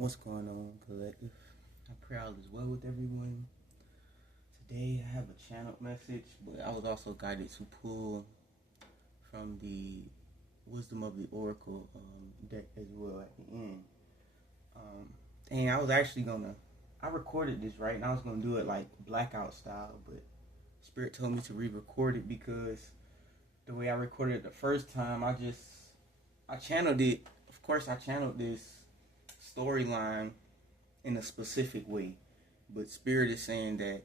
What's going on, collective? I pray all is well with everyone. Today I have a channel message, but I was also guided to pull from the Wisdom of the Oracle deck as well at the end. And I was actually I recorded this, right? And I was gonna do it like blackout style, but Spirit told me to re-record it because the way I recorded it the first time, I channeled it. Of course, I channeled this storyline in a specific way, but Spirit is saying that,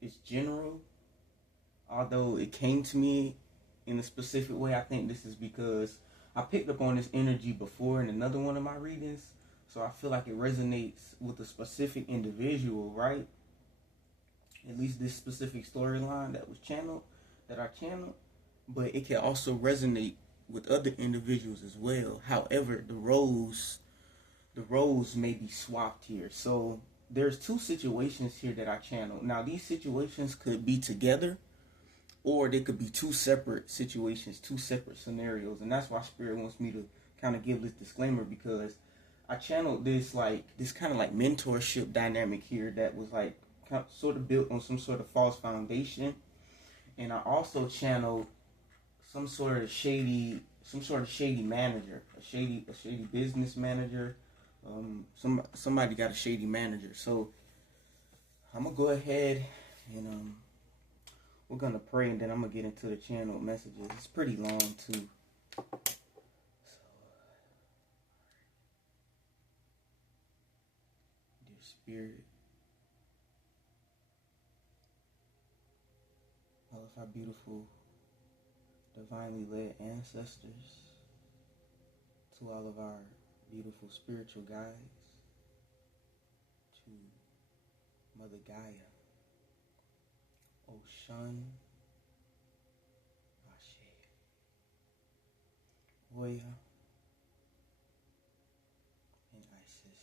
it's general. Although it came to me in a specific way, I think this is because I picked up on this energy before in another one of my readings, so I feel like it resonates with a specific individual, right? At least this specific storyline that I channeled, but it can also resonate with other individuals as well. However, the roles may be swapped here. So there's two situations here that I channel. Now these situations could be together, or they could be two separate situations, two separate scenarios. And that's why Spirit wants me to kind of give this disclaimer, because I channeled this kind of like mentorship dynamic here that was like sort of built on some sort of false foundation. And I also channeled some sort of shady manager, a shady business manager. Somebody got a shady manager. So I'm gonna go ahead and we're gonna pray, and then I'm gonna get into the channel messages. It's pretty long too. So, dear Spirit, all of our beautiful, divinely led ancestors, to all of our beautiful spiritual guides, to Mother Gaia, Oshun, Ashe, Oya, and Isis.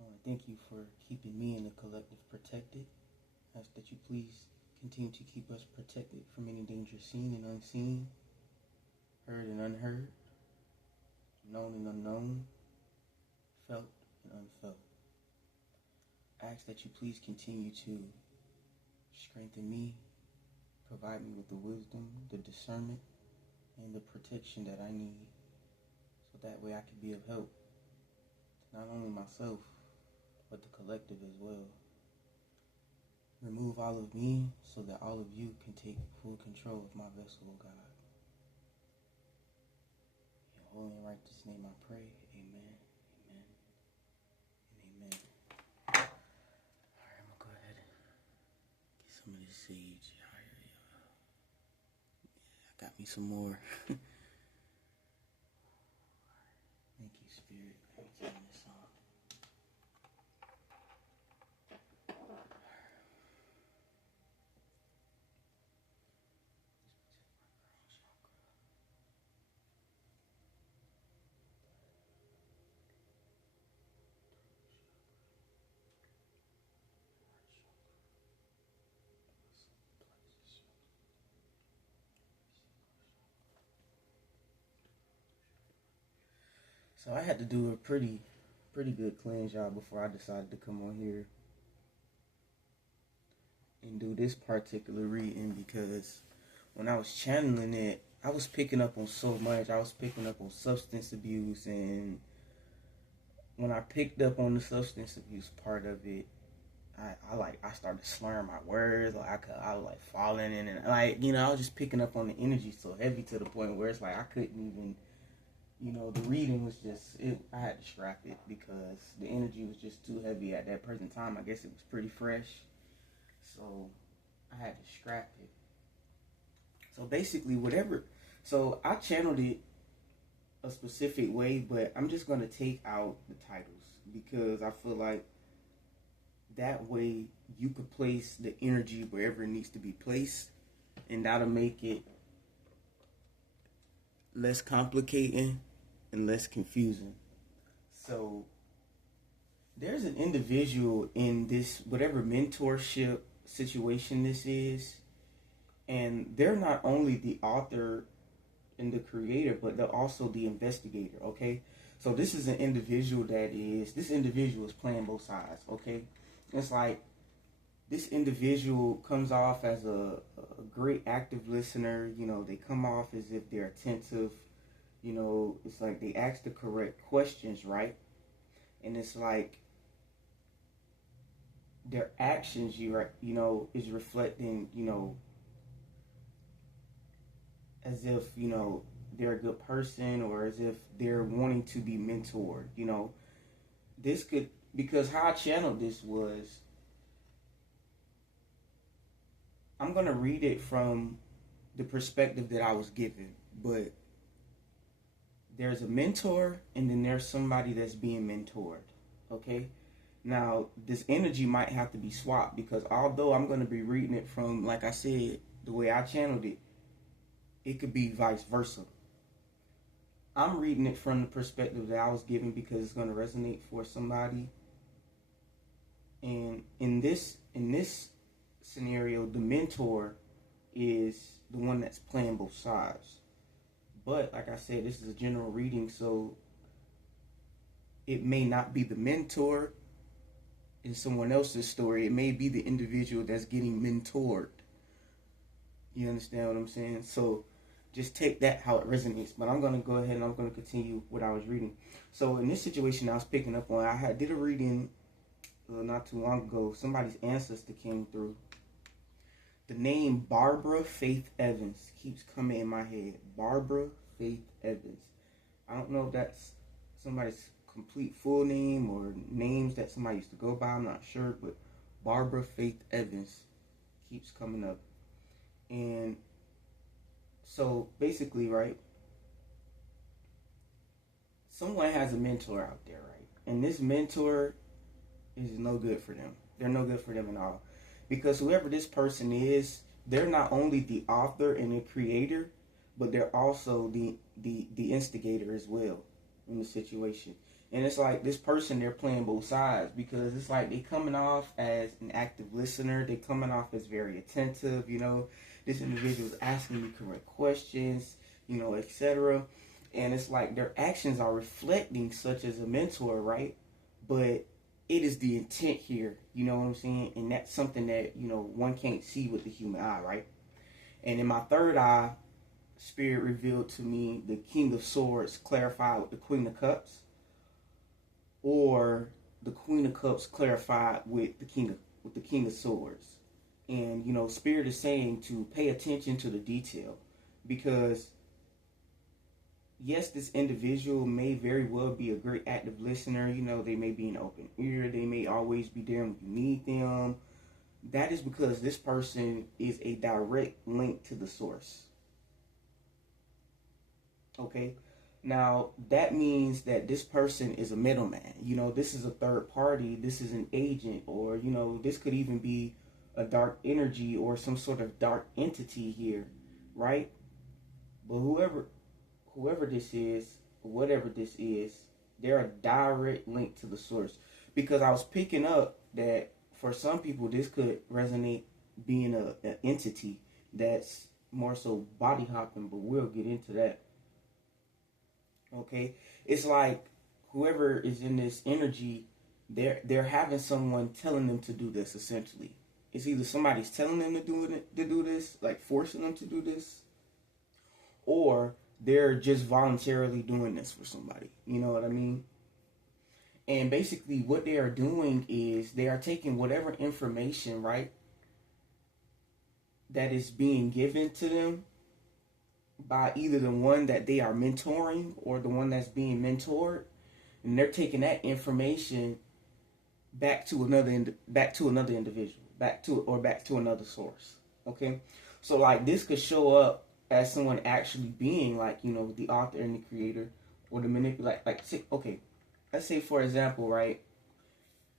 I want to thank you for keeping me and the collective protected. I ask that you please continue to keep us protected from any danger seen and unseen, heard and unheard, known and unknown, felt and unfelt. I ask that you please continue to strengthen me, provide me with the wisdom, the discernment, and the protection that I need, so that way I can be of help to not only myself, but the collective as well. Remove all of me so that all of you can take full control of my vessel, O God. In your holy and righteous name I pray. Amen, amen, and amen. Alright, I'm going to go ahead and get some of this sage higher, y'all. Yeah, I got me some more. Thank you, Spirit. Let me turn this on. So I had to do a pretty good cleanse, y'all, before I decided to come on here and do this particular reading, because when I was channeling it, I was picking up on so much. I was picking up on substance abuse, and when I picked up on the substance abuse part of it, I started slurring my words. Like I was like falling in, and I was just picking up on the energy so heavy to the point where it's like I couldn't even. The reading was I had to scrap it because the energy was just too heavy at that present time. I guess it was pretty fresh, so I had to scrap it. So basically, so I channeled it a specific way, but I'm just going to take out the titles because I feel like that way you could place the energy wherever it needs to be placed, and that'll make it less complicating and less confusing. So there's an individual in this whatever mentorship situation this is, and they're not only the author and the creator, but they're also the investigator. Okay, So this is an individual this individual is playing both sides, okay? It's like this individual comes off as a great active listener. You know, they come off as if they're attentive. You know, it's like they ask the correct questions, right? And it's like their actions, is reflecting, as if, they're a good person, or as if they're wanting to be mentored. This could, because how I channeled this was, I'm going to read it from the perspective that I was given, but there's a mentor and then there's somebody that's being mentored, okay? Now, this energy might have to be swapped, because although I'm going to be reading it from, like I said, the way I channeled it, it could be vice versa. I'm reading it from the perspective that I was given because it's going to resonate for somebody. And in this scenario, the mentor is the one that's playing both sides. But like I said, this is a general reading, so it may not be the mentor in someone else's story. It may be the individual that's getting mentored. You understand what I'm saying? So just take that how it resonates. But I'm going to go ahead and I'm going to continue what I was reading. So in this situation I was picking up on, I did a reading not too long ago. Somebody's ancestor came through. The name Barbara Faith Evans keeps coming in my head. Barbara Faith Evans. I don't know if that's somebody's complete full name or names that somebody used to go by. I'm not sure, but Barbara Faith Evans keeps coming up. And so basically, right, someone has a mentor out there, right? And this mentor is no good for them. They're no good for them at all. Because whoever this person is, they're not only the author and the creator, but they're also the instigator as well in the situation. And it's like this person, they're playing both sides, because it's like they coming off as an active listener. They coming off as very attentive, This individual is asking the correct questions, etc. And it's like their actions are reflecting such as a mentor, right? But it is the intent here, you know what I'm saying? And that's something that, one can't see with the human eye, right? And in my third eye, Spirit revealed to me the King of Swords clarified with the Queen of Cups, or the Queen of Cups clarified with the King of Swords. And, Spirit is saying to pay attention to the detail, because yes, this individual may very well be a great active listener. They may be an open ear. They may always be there when you need them. That is because this person is a direct link to the source. Okay? Now, that means that this person is a middleman. This is a third party. This is an agent, or, this could even be a dark energy or some sort of dark entity here, right? But whoever this is, whatever this is, they're a direct link to the source. Because I was picking up that for some people, this could resonate being an entity that's more so body hopping, but we'll get into that. Okay? It's like whoever is in this energy, they're having someone telling them to do this, essentially. It's either somebody's telling them to do this, like forcing them to do this, or they're just voluntarily doing this for somebody. You know what I mean? And basically what they are doing is they are taking whatever information, right, that is being given to them by either the one that they are mentoring or the one that's being mentored, and they're taking that information back to another individual, back to another source. Okay? So like this could show up as someone actually being like, the author and the creator, or the manipulator. Let's say for example, right,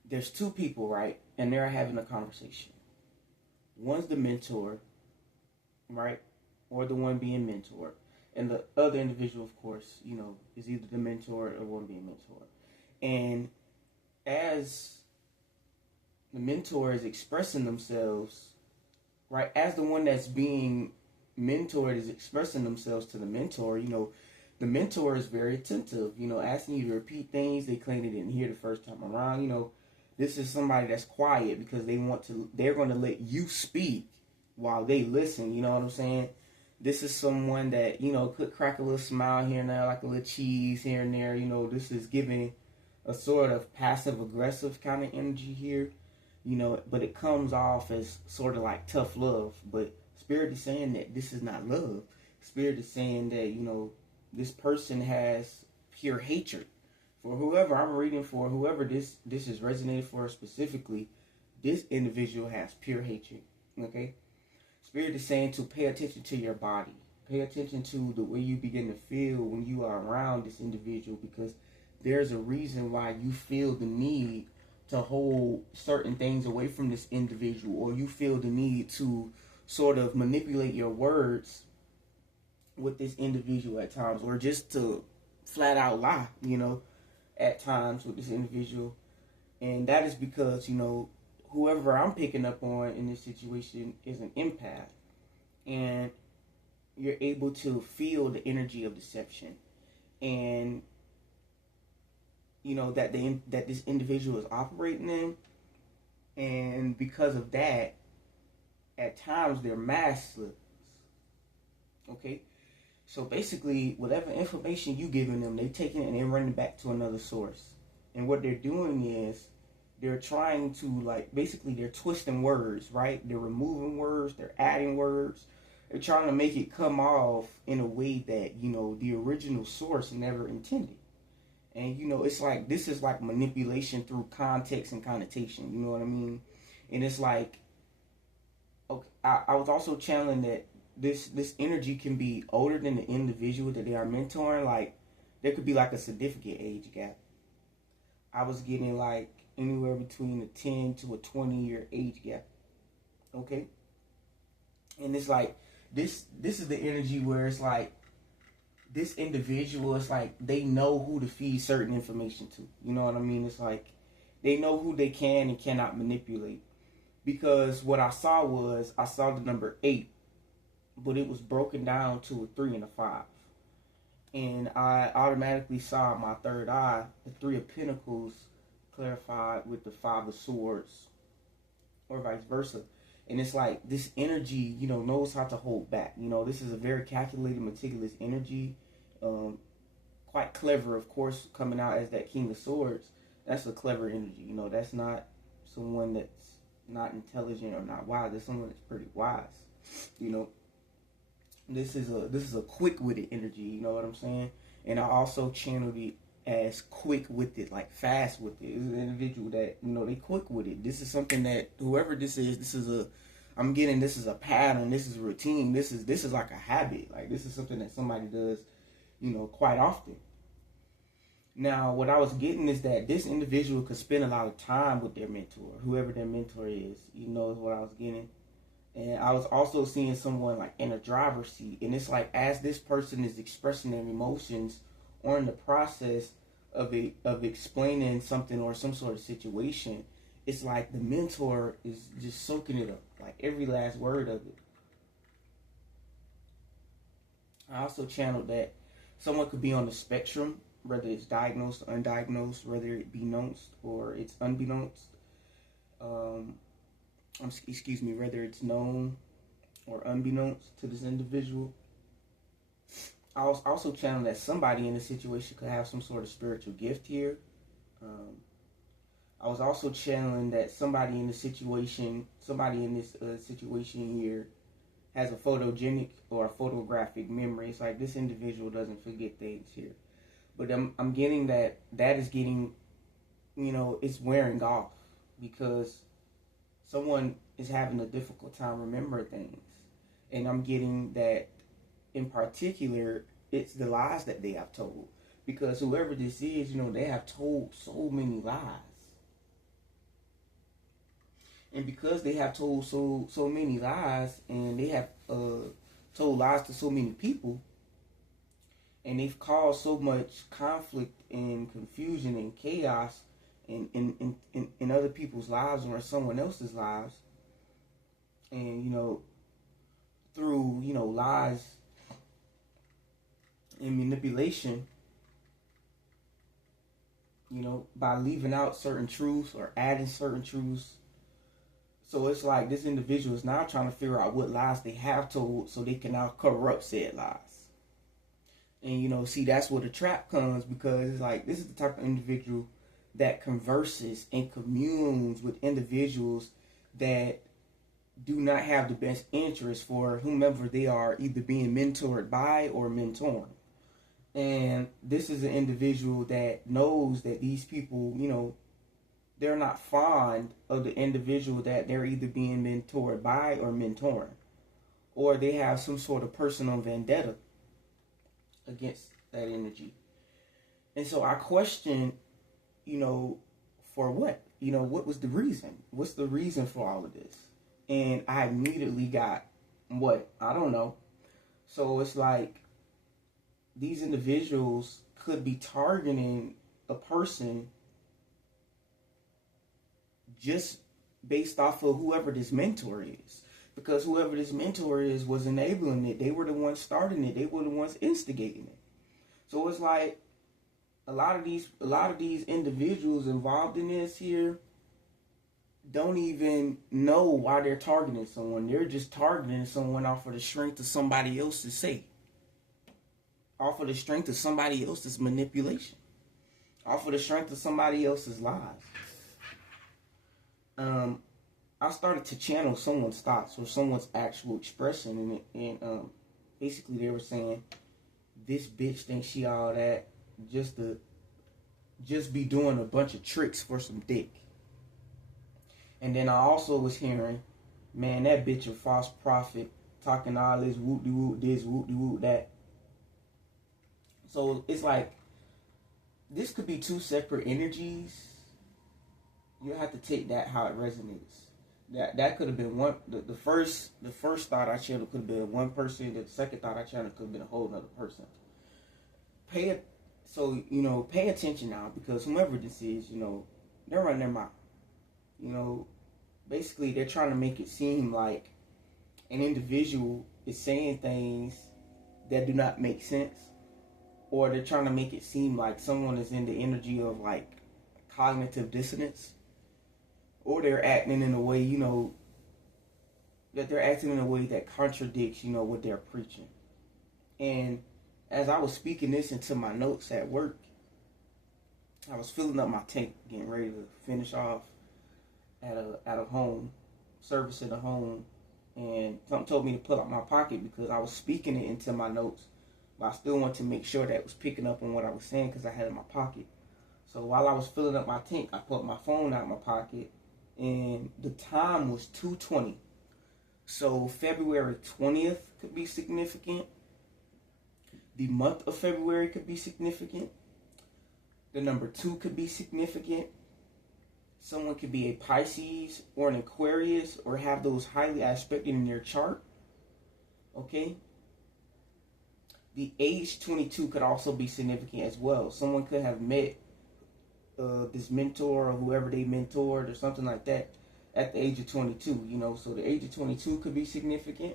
there's two people, right, and they're having a conversation. One's the mentor, right, or the one being mentored, and the other individual, of course, is either the mentor or the one being mentored. And as the mentor is expressing themselves, right, as the one that's being mentored is expressing themselves to the mentor, the mentor is very attentive, asking you to repeat things they claim they didn't hear the first time around. This is somebody that's quiet because they're going to let you speak while they listen. You know what I'm saying? This is someone that, could crack a little smile here and there, like a little cheese here and there. This is giving a sort of passive aggressive kind of energy here, but it comes off as sort of like tough love. But Spirit is saying that this is not love. Spirit is saying that, this person has pure hatred for whoever I'm reading for, whoever this is resonated for specifically. This individual has pure hatred. Okay. Spirit is saying to pay attention to your body. Pay attention to the way you begin to feel when you are around this individual, because there's a reason why you feel the need to hold certain things away from this individual, or you feel the need to sort of manipulate your words with this individual at times, or just to flat out lie, at times with this individual. And that is because, whoever I'm picking up on in this situation is an empath, and you're able to feel the energy of deception, and that this individual is operating in, and because of that, at times they're maskless. Okay, so basically, whatever information you giving them, they taking it and they're running back to another source, and what they're doing is, they're trying to, basically they're twisting words, right? They're removing words, they're adding words. They're trying to make it come off in a way that, the original source never intended. And, it's like, this is like manipulation through context and connotation, you know what I mean? And it's like, okay, I was also channeling that this energy can be older than the individual that they are mentoring. Like, there could be like a significant age gap. I was getting anywhere between a 10 to a 20-year age gap. Okay? And it's like, this is the energy where it's like, this individual, it's like, they know who to feed certain information to. You know what I mean? It's like, they know who they can and cannot manipulate. Because what I saw the number 8, but it was broken down to a 3 and a 5. And I automatically saw my third eye, the 3 of Pentacles, clarified with the 5 of Swords, or vice versa. And it's like, this energy, knows how to hold back. This is a very calculated, meticulous energy. Quite clever, of course, coming out as that King of Swords. That's a clever energy. That's not someone that's not intelligent or not wise. That's someone that's pretty wise. This is a quick-witted energy. You know what I'm saying? And I also channeled it as quick with it, like fast with it. It's an individual that, they quick with it. This is something that whoever this is a pattern, this is a routine, this is like a habit. Like, this is something that somebody does, quite often. Now, what I was getting is that this individual could spend a lot of time with their mentor, whoever their mentor is, is what I was getting. And I was also seeing someone in a driver's seat. And it's like, as this person is expressing their emotions or in the process of explaining something or some sort of situation, it's like the mentor is just soaking it up, like every last word of it. I also channeled that someone could be on the spectrum, whether it's diagnosed or undiagnosed, whether it be knownst or it's unbeknownst. Whether it's known or unbeknownst to this individual. I was also channeling that somebody in this situation could have some sort of spiritual gift here. I was also channeling that somebody in this situation here has a photogenic or a photographic memory. It's like, this individual doesn't forget things here. But I'm getting that is getting, it's wearing off, because someone is having a difficult time remembering things. And I'm getting that, in particular, it's the lies that they have told. Because whoever this is, they have told so many lies. And because they have told so many lies, and they have told lies to so many people, and they've caused so much conflict and confusion and chaos in other people's lives or in someone else's lives, and through lies and manipulation, by leaving out certain truths or adding certain truths. So it's like this individual is now trying to figure out what lies they have told so they can now corrupt said lies. And see, that's where the trap comes, because it's like this is the type of individual that converses and communes with individuals that do not have the best interest for whomever they are either being mentored by or mentoring. And this is an individual that knows that these people, they're not fond of the individual that they're either being mentored by or mentoring. Or they have some sort of personal vendetta against that energy. And so I question, for what? What was the reason? What's the reason for all of this? And I immediately got, what? I don't know. So it's like these individuals could be targeting a person just based off of whoever this mentor is. Because whoever this mentor is was enabling it. They were the ones starting it. They were the ones instigating it. So it's like a lot of these individuals involved in this here don't even know why they're targeting someone. They're just targeting someone off of the strength of somebody else's say. Off of the strength of somebody else's manipulation. Off of the strength of somebody else's lies. I started to channel someone's thoughts or someone's actual expression, and basically they were saying, this bitch thinks she all that just be doing a bunch of tricks for some dick. And then I also was hearing, man, that bitch a false prophet, talking all this whoop-de-whoop this, whoop-de-whoop that. So it's like, this could be two separate energies. You have to take that how it resonates. That could have been one. The first thought I channeled could have been one person. The second thought I channeled could have been a whole other person. Pay attention now, because whomever this is, they're running their mouth. Basically they're trying to make it seem like an individual is saying things that do not make sense, or they're trying to make it seem like someone is in the energy of like cognitive dissonance. Or they're acting in a way, that they're acting in a way that contradicts, what they're preaching. And as I was speaking this into my notes at work, I was filling up my tank, getting ready to finish off at a home, service at a home, and something told me to pull out my pocket because I was speaking it into my notes, but I still wanted to make sure that it was picking up on what I was saying because I had it in my pocket. So while I was filling up my tank, I pulled my phone out of my pocket, and the time was 2:20. So February 20th could be significant. The month of February could be significant. The number 2 could be significant. Someone could be a Pisces or an Aquarius or have those highly aspected in their chart. Okay? The age 22 could also be significant as well. Someone could have met this mentor or whoever they mentored or something like that at the age of 22, so the age of 22 could be significant,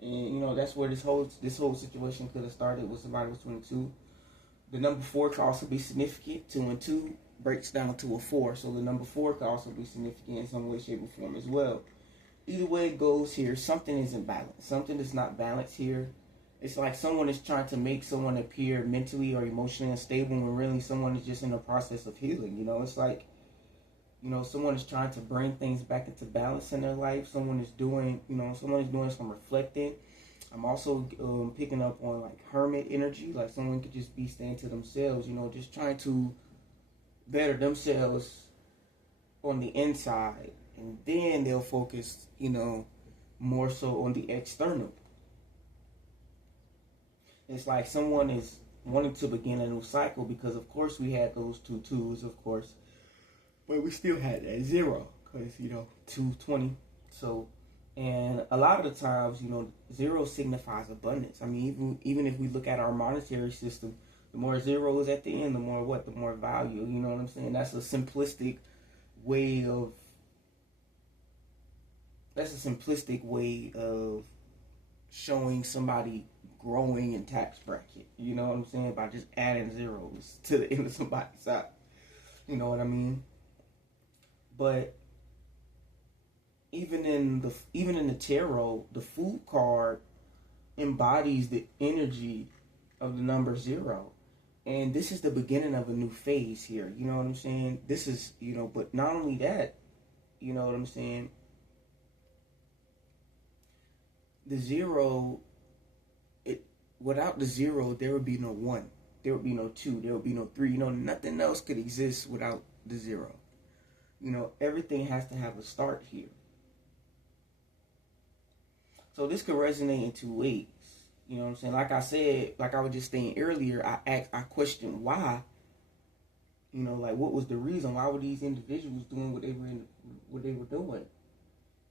and that's where this whole situation could have started, with somebody was 22. The number 4 could also be significant. 2 and 2 breaks down to a 4, so the number 4 could also be significant in some way, shape, or form as well. Either way it goes here, something isn't balanced. Something is not balanced here. It's like someone is trying to make someone appear mentally or emotionally unstable when really someone is just in the process of healing. It's like, someone is trying to bring things back into balance in their life. Someone is doing some reflecting. I'm also picking up on like hermit energy. Like someone could just be staying to themselves, just trying to better themselves on the inside. And then they'll focus, more so on the external. It's like someone is wanting to begin a new cycle because, of course, we had those 2 2s, of course. But we still had that 0 because, 220. So, and a lot of the times, 0 signifies abundance. I mean, even if we look at our monetary system, the more zeros at the end, the more what? The more value. You know what I'm saying? That's a simplistic way of showing somebody growing in tax bracket. You know what I'm saying? By just adding zeros to the end of somebody's side. You know what I mean? But even in the tarot, the Fool card embodies the energy of the number 0. And this is the beginning of a new phase here. You know what I'm saying? This is, but not only that, you know what I'm saying? The 0, without the 0, there would be no 1. There would be no 2. There would be no 3. Nothing else could exist without the 0. Everything has to have a start here. So this could resonate in 2 ways. You know what I'm saying? Like I said, like I was just saying earlier, I questioned why. What was the reason? Why were these individuals doing what they were doing?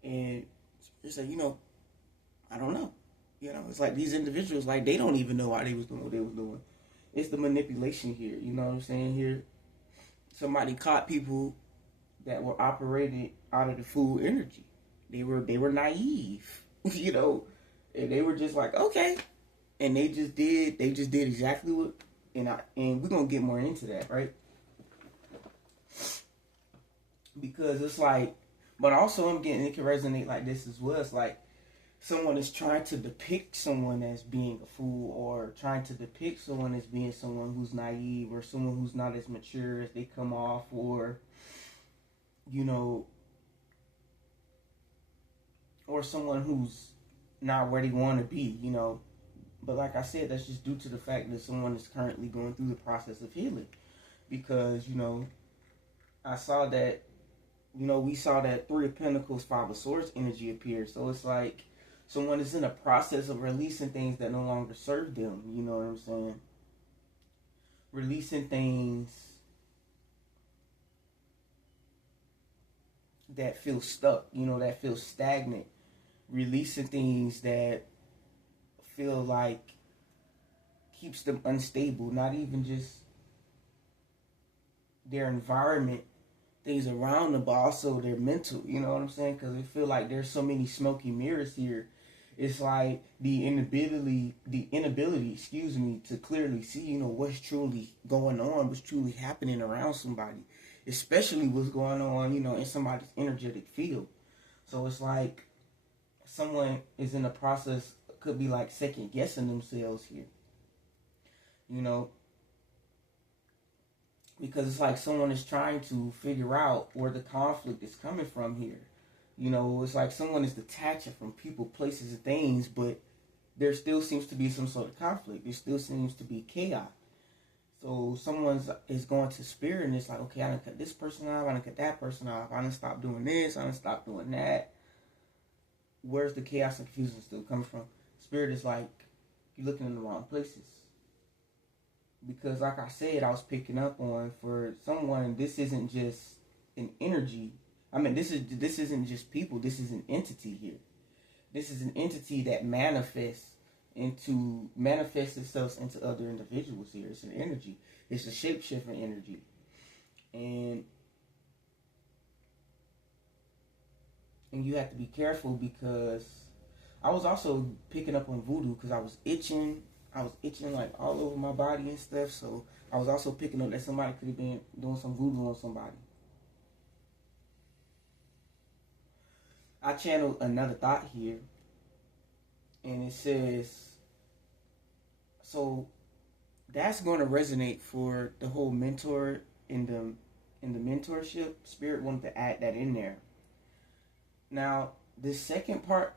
And it's like, I don't know. It's like these individuals, like, they don't even know why they was doing what they was doing. It's the manipulation here. You know what I'm saying? Here, somebody caught people that were operated out of the Fool energy. They were naive, and they were just like, okay, and they just did exactly what, and we're gonna get more into that, right? Because it's like, but also it can resonate like this as well. It's like someone is trying to depict someone as being a fool, or trying to depict someone as being someone who's naive, or someone who's not as mature as they come off, or or someone who's not where they want to be, But like I said, that's just due to the fact that someone is currently going through the process of healing. Because, I saw that, we saw that 3 of Pentacles, 5 of Swords energy appear. So it's like someone is in a process of releasing things that no longer serve them. You know what I'm saying? Releasing things that feel stuck, that feel stagnant. Releasing things that feel like keeps them unstable, not even just their environment, things around them, but also their mental, you know what I'm saying? Because I feel like there's so many smoky mirrors here. It's like the inability, to clearly see, what's truly going on, what's truly happening around somebody, especially what's going on, in somebody's energetic field. So it's like someone is in the process, could be like second guessing themselves here, because it's like someone is trying to figure out where the conflict is coming from here. It's like someone is detaching from people, places, and things, but there still seems to be some sort of conflict. There still seems to be chaos. So someone is going to spirit, and it's like, okay, I done cut this person off, I done cut that person off, I done stopped doing this, I done stopped doing that. Where's the chaos and confusion still coming from? Spirit is like, you're looking in the wrong places. Because like I said, I was picking up on, for someone, this isn't just an energy. I mean, this isn't just people. This is an entity here. This is an entity that manifests itself into other individuals here. It's an energy. It's a shape-shifting energy. And you have to be careful, because I was also picking up on voodoo, because I was itching like all over my body and stuff. So I was also picking up that somebody could have been doing some voodoo on somebody. I channeled another thought here, and it says, so that's going to resonate for the whole mentor in the mentorship. Spirit wanted to add that in there. Now, this second part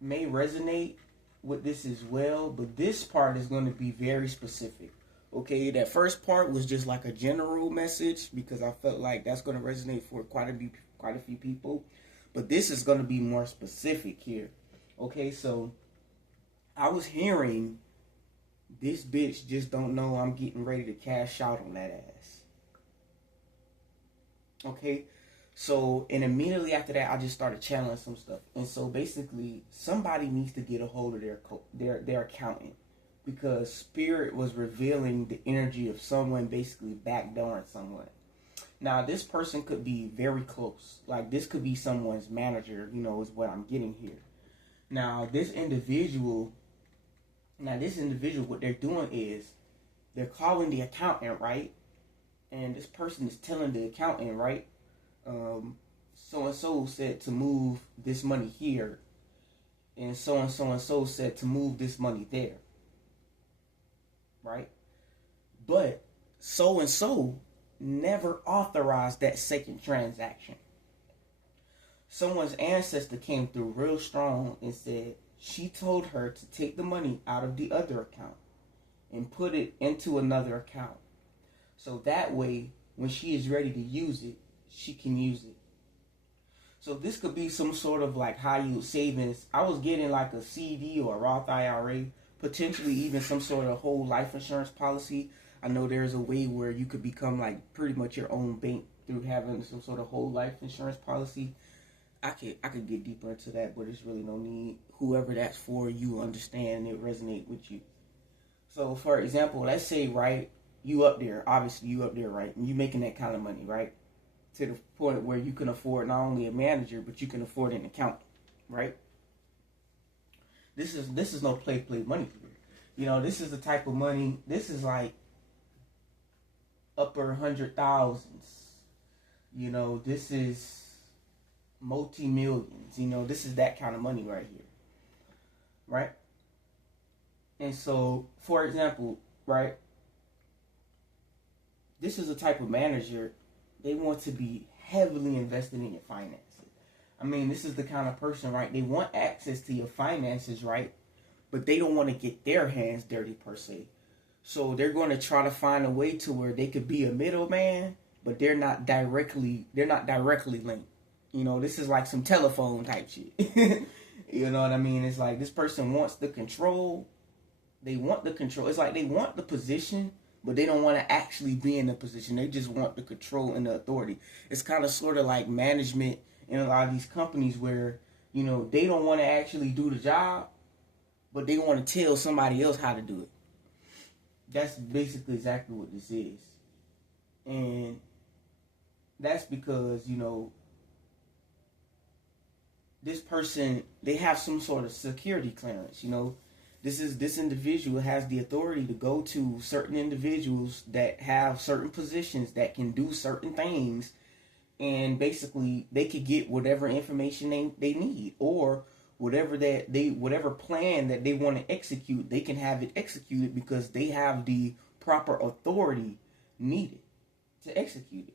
may resonate with this as well, but this part is going to be very specific. Okay, that first part was just like a general message, because I felt like that's going to resonate for quite a few people. But this is going to be more specific here. Okay, so I was hearing, this bitch just don't know I'm getting ready to cash out on that ass. Okay, so, and immediately after that, I just started channeling some stuff. And so basically, somebody needs to get a hold of their accountant, because Spirit was revealing the energy of someone basically backdooring someone. Now, this person could be very close. Like, this could be someone's manager, is what I'm getting here. Now, this individual Now, this individual, what they're doing is they're calling the accountant, right? And this person is telling the accountant, right? So and so said to move this money here, and so said to move this money there, right? But so and so never authorized that second transaction. Someone's ancestor came through real strong and said she told her to take the money out of the other account and put it into another account. So that way, when she is ready to use it, she can use it. So this could be some sort of like high yield savings. I was getting like a CD or a Roth IRA, potentially even some sort of whole life insurance policy. I know there's a way where you could become like pretty much your own bank through having some sort of whole life insurance policy. I could get deeper into that, but there's really no need. Whoever that's for, you understand it resonate with you. So for example, let's say, right, you up there, obviously you up there, right, and you making that kind of money, right, to the point where you can afford not only a manager, but you can afford an accountant, right? This is no play money here. You know, this is the type of money. This is like upper 100,000s. You know, this is multi-millions. You know, this is that kind of money right here, right? And so, for example, right, this is a type of manager, they want to be heavily invested in your finances. I mean, this is the kind of person, right, they want access to your finances, right, but they don't want to get their hands dirty per se. So they're going to try to find a way to where they could be a middleman, but they're not directly linked. You know, this is like some telephone type shit. You know what I mean? It's like this person wants the control. They want the control. It's like they want the position, but they don't want to actually be in the position. They just want the control and the authority. It's kind of sort of like management in a lot of these companies where, you know, they don't want to actually do the job, but they want to tell somebody else how to do it. That's basically exactly what this is. And that's because, you know, this person, they have some sort of security clearance, you know. This individual has the authority to go to certain individuals that have certain positions that can do certain things, and basically they could get whatever information they need, or whatever plan that they want to execute, they can have it executed because they have the proper authority needed to execute it.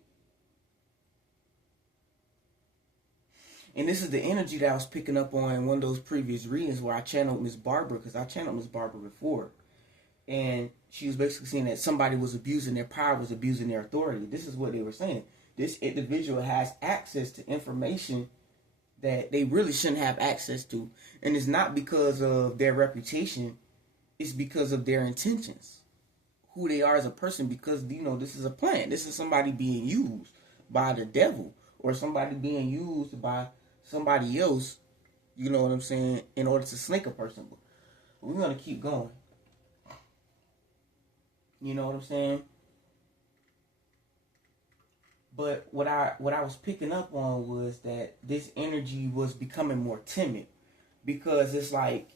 And this is the energy that I was picking up on in one of those previous readings where I channeled Miss Barbara, because I channeled Miss Barbara before. And she was basically saying that somebody was abusing their power, was abusing their authority. This is what they were saying. This individual has access to information that they really shouldn't have access to. And it's not because of their reputation. It's because of their intentions. Who they are as a person, because, you know, this is a plan. This is somebody being used by the devil, or somebody being used by somebody else, you know what I'm saying, in order to snake a person. But we're going to keep going. You know what I'm saying? But what I was picking up on was that this energy was becoming more timid, because it's like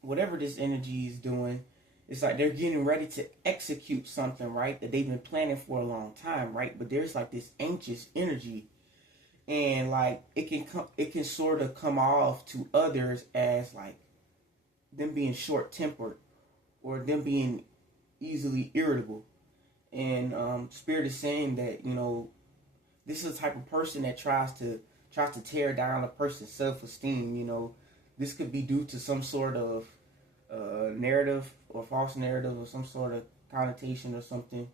whatever this energy is doing, it's like they're getting ready to execute something, right, that they've been planning for a long time, right? But there's like this anxious energy. And like it can sort of come off to others as like them being short-tempered, or them being easily irritable. And Spirit is saying that, you know, this is the type of person that tries to tear down a person's self-esteem. You know, this could be due to some sort of narrative or false narrative, or some sort of connotation or something,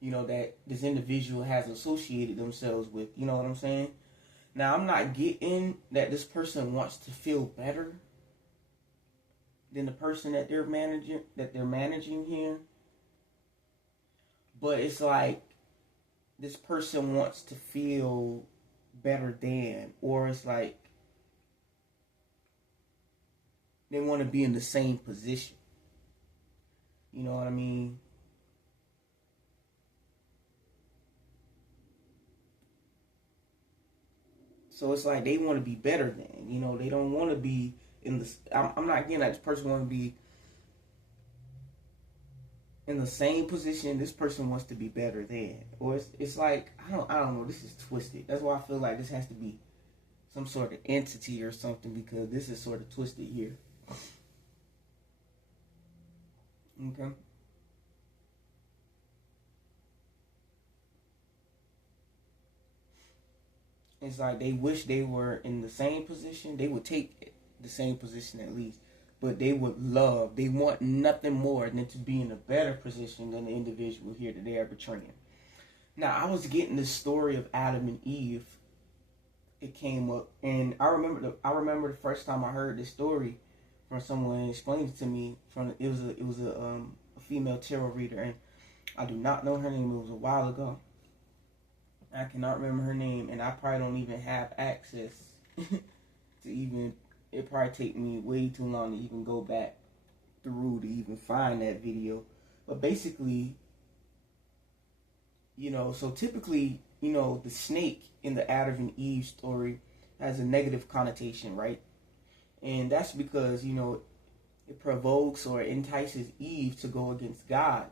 you know, that this individual has associated themselves with. You know what I'm saying? Now, I'm not getting that this person wants to feel better than the person that they're managing here. But it's like this person wants to feel better than, or it's like they want to be in the same position. You know what I mean? So it's like they want to be better than, you know, they don't want to be in the, I'm not getting that this person want to be in the same position this person wants to be better than, or it's like I don't know. This is twisted. That's why I feel like this has to be some sort of entity or something, because this is sort of twisted here. Okay. It's like they wish they were in the same position. They would take the same position at least, but they want nothing more than to be in a better position than the individual here that they are betraying. Now, I was getting the story of Adam and Eve. It came up, and I remember the first time I heard this story from someone explaining it to me. It was a female tarot reader, and I do not know her name. It was a while ago. I cannot remember her name, and I probably don't even have access to even. It probably take me way too long to even go back through to even find that video. But basically, so typically, the snake in the Adam and Eve story has a negative connotation, right? And that's because, it provokes or entices Eve to go against God,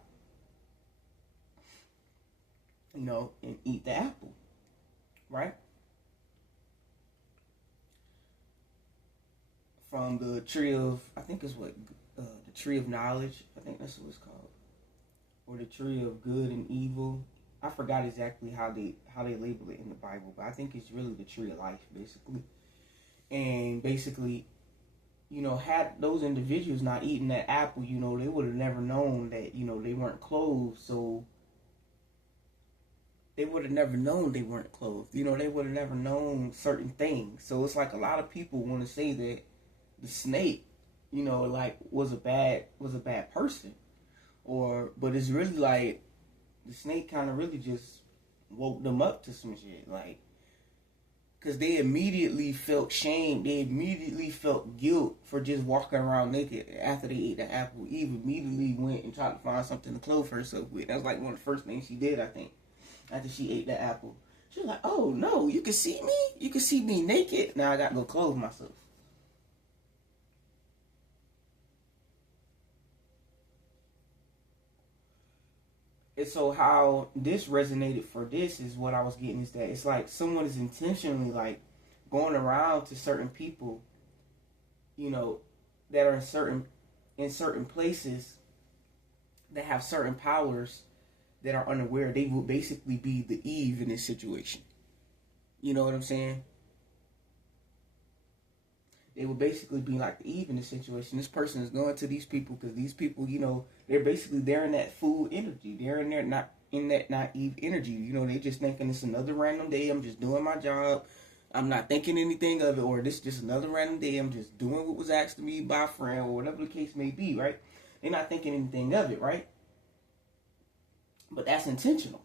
and eat the apple, right? From the tree of, I think it's the tree of knowledge, I think that's what it's called, or the tree of good and evil. I forgot exactly how they label it in the Bible, but I think it's really the tree of life, basically. And basically, had those individuals not eaten that apple, they would have never known that, they weren't clothed. So they would have never known they weren't clothed. They would have never known certain things. So it's like a lot of people want to say that the snake, was a bad person, but it's really like the snake kind of really just woke them up to some shit, like, because they immediately felt shame. They immediately felt guilt for just walking around naked after they ate the apple. Eve immediately went and tried to find something to clothe herself with. That was like one of the first things she did, I think, after she ate the apple. She was like, oh no, you can see me? You can see me naked? Now I got to go clothe myself. And so how this resonated for this is what I was getting is that it's like someone is intentionally like going around to certain people, that are in certain places that have certain powers that are unaware. They will basically be the Eve in this situation. You know what I'm saying? They would basically be like the Eve in this situation. This person is going to these people because these people, they're in that fool energy. They're in there not in that naive energy. They just thinking it's another random day. I'm just doing my job. I'm not thinking anything of it, or this is just another random day. I'm just doing what was asked of me by a friend, or whatever the case may be, right? They're not thinking anything of it, right? But that's intentional.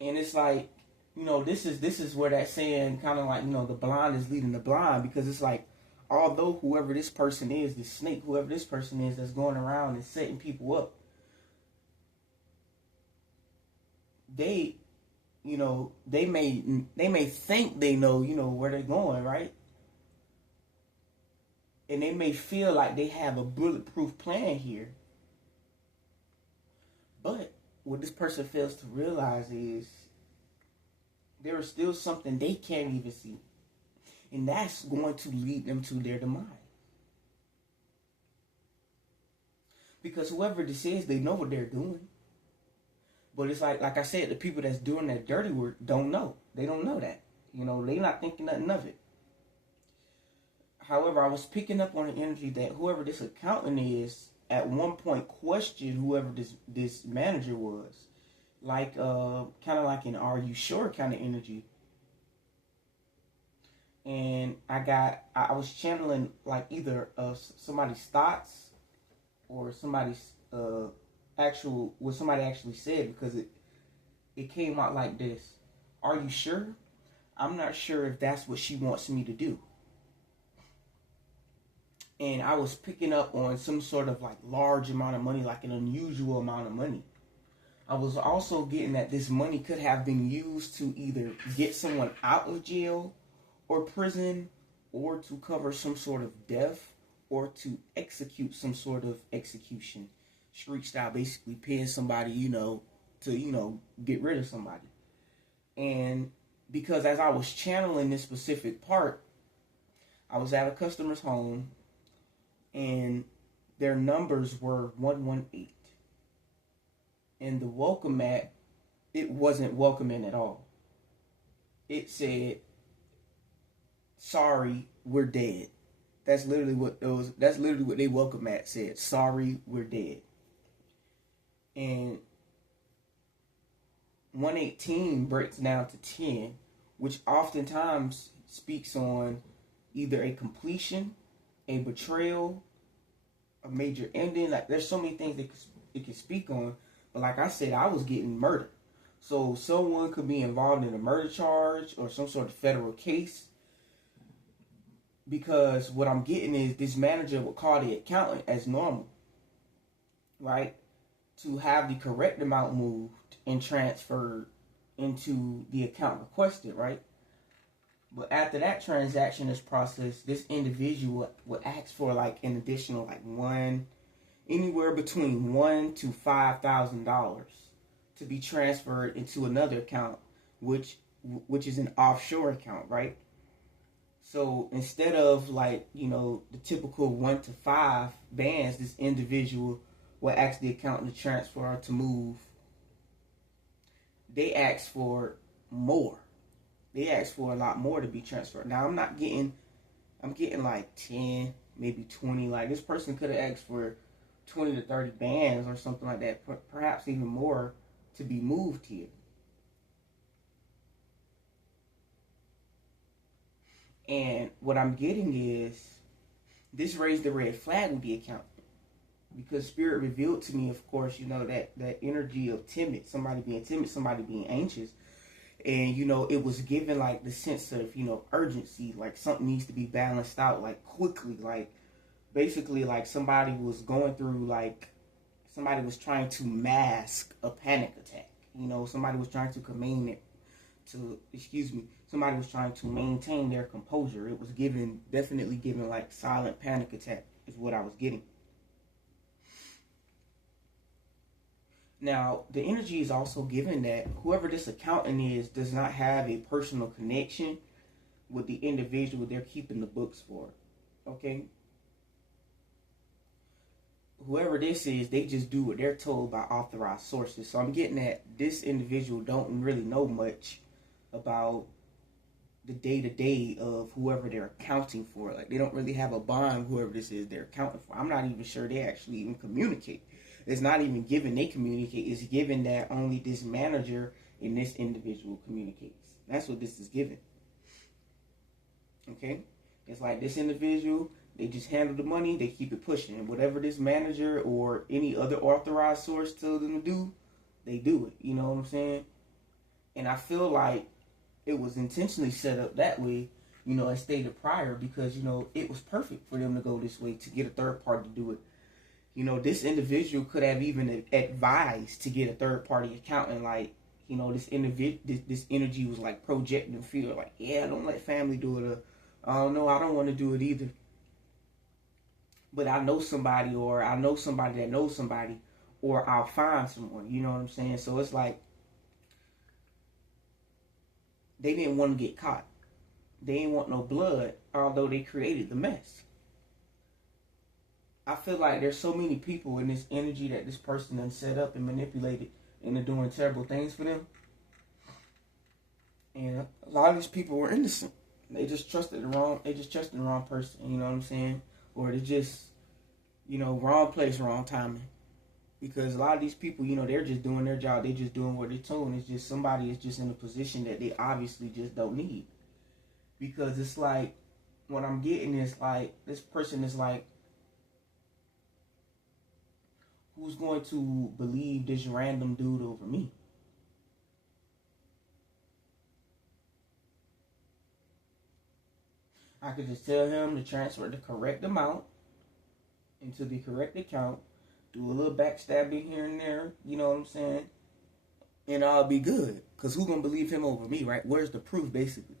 And it's like, this is where that saying kind of like, the blind is leading the blind, because it's like, although whoever this person is, this snake, whoever this person is that's going around and setting people up, they may think they know, where they're going, right? And they may feel like they have a bulletproof plan here. But what this person fails to realize is there is still something they can't even see. And that's going to lead them to their demise. Because whoever this is, they know what they're doing. But it's like I said, the people that's doing that dirty work don't know. They don't know that. They not thinking nothing of it. However, I was picking up on the energy that whoever this accountant is, at one point questioned whoever this manager was. Like, kind of like an "Are you sure?" kind of energy. And I was channeling like either somebody's thoughts or somebody's what somebody actually said, because it came out like this: "Are you sure? I'm not sure if that's what she wants me to do." And I was picking up on some sort of like large amount of money, like an unusual amount of money. I was also getting that this money could have been used to either get someone out of jail or prison, or to cover some sort of death, or to execute some sort of execution. street style, basically paying somebody, to get rid of somebody. And because as I was channeling this specific part, I was at a customer's home, and their numbers were 118. And the welcome mat, it wasn't welcoming at all. It said, "Sorry, we're dead." That's literally what it was. That's literally what they welcome mat said. "Sorry, we're dead." And 118 breaks down to 10, which oftentimes speaks on either a completion, a betrayal, a major ending. Like, there's so many things that it can speak on. But like I said, I was getting murdered. So someone could be involved in a murder charge or some sort of federal case. Because what I'm getting is this manager would call the accountant as normal, right? To have the correct amount moved and transferred into the account requested, right? But after that transaction is processed, this individual would ask for like an additional anywhere between $1,000 to $5,000 to be transferred into another account, which is an offshore account, right? So instead of the typical 1 to 5 bands, this individual will ask the accountant to transfer or to move. They ask for more. They ask for a lot more to be transferred. Now I'm getting like 10, maybe 20. Like, this person could have asked for 20 to 30 bands or something like that, perhaps even more, to be moved here. And what I'm getting is, this raised the red flag with the accountant. Because Spirit revealed to me, of course, that energy of somebody being timid, somebody being anxious. And, it was given like the sense of, urgency, like something needs to be balanced out, like quickly, like basically like somebody was going through, like somebody was trying to mask a panic attack. Somebody was trying to somebody was trying to maintain their composure. It was definitely given like silent panic attack is what I was getting. Now, the energy is also given that whoever this accountant is does not have a personal connection with the individual they're keeping the books for. Okay? Whoever this is, they just do what they're told by authorized sources. So I'm getting that this individual don't really know much about the day-to-day of whoever they're accounting for. Like, they don't really have a bond with whoever this is they're accounting for. I'm not even sure they actually even communicate. It's not even given they communicate. It's given that only this manager and this individual communicates. That's what this is given. Okay? It's like this individual, they just handle the money, they keep it pushing. And whatever this manager or any other authorized source tells them to do, they do it. You know what I'm saying? And I feel like it was intentionally set up that way, as stated prior, because, it was perfect for them to go this way, to get a third party to do it. This individual could have even advised to get a third-party accountant. Like, this energy was like projecting fear. Like, yeah, don't let family do it. I don't know, I don't want to do it either. But I know somebody, or I know somebody that knows somebody, or I'll find someone. You know what I'm saying? So it's like they didn't want to get caught. They didn't want no blood, although they created the mess. I feel like there's so many people in this energy that this person done set up and manipulated, and they're doing terrible things for them. And a lot of these people were innocent. They just trusted the wrong person, you know what I'm saying? Or they just, wrong place, wrong timing. Because a lot of these people, they're just doing their job. They're just doing what they're told. And it's just somebody is just in a position that they obviously just don't need. Because it's like, what I'm getting is like, this person is like, who's going to believe this random dude over me? I could just tell him to transfer the correct amount into the correct account, do a little backstabbing here and there, you know what I'm saying? And I'll be good. Because who's going to believe him over me, right? Where's the proof, basically?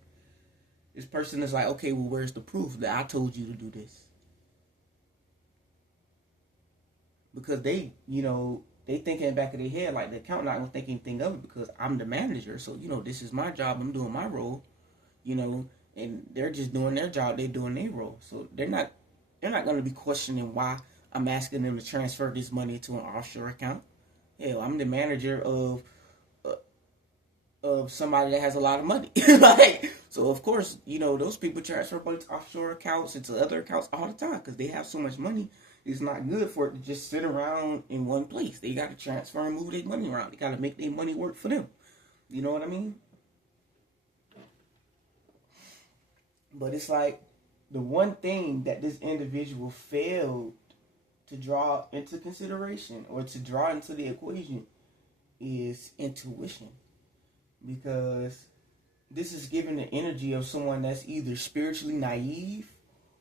This person is like, okay, well, where's the proof that I told you to do this? because they, they think in the back of their head like the accountant not gonna think anything of it because I'm the manager. So this is my job. I'm doing my role. And they're just doing their job. They're doing their role. So they're not gonna be questioning why I'm asking them to transfer this money to an offshore account. Hell, I'm the manager of somebody that has a lot of money. Like, so of course, those people transfer money to offshore accounts and to other accounts all the time because they have so much money. It's not good for it to just sit around in one place. They got to transfer and move their money around. They got to make their money work for them. You know what I mean? But it's like the one thing that this individual failed to draw into consideration or to draw into the equation is intuition. Because this is giving the energy of someone that's either spiritually naive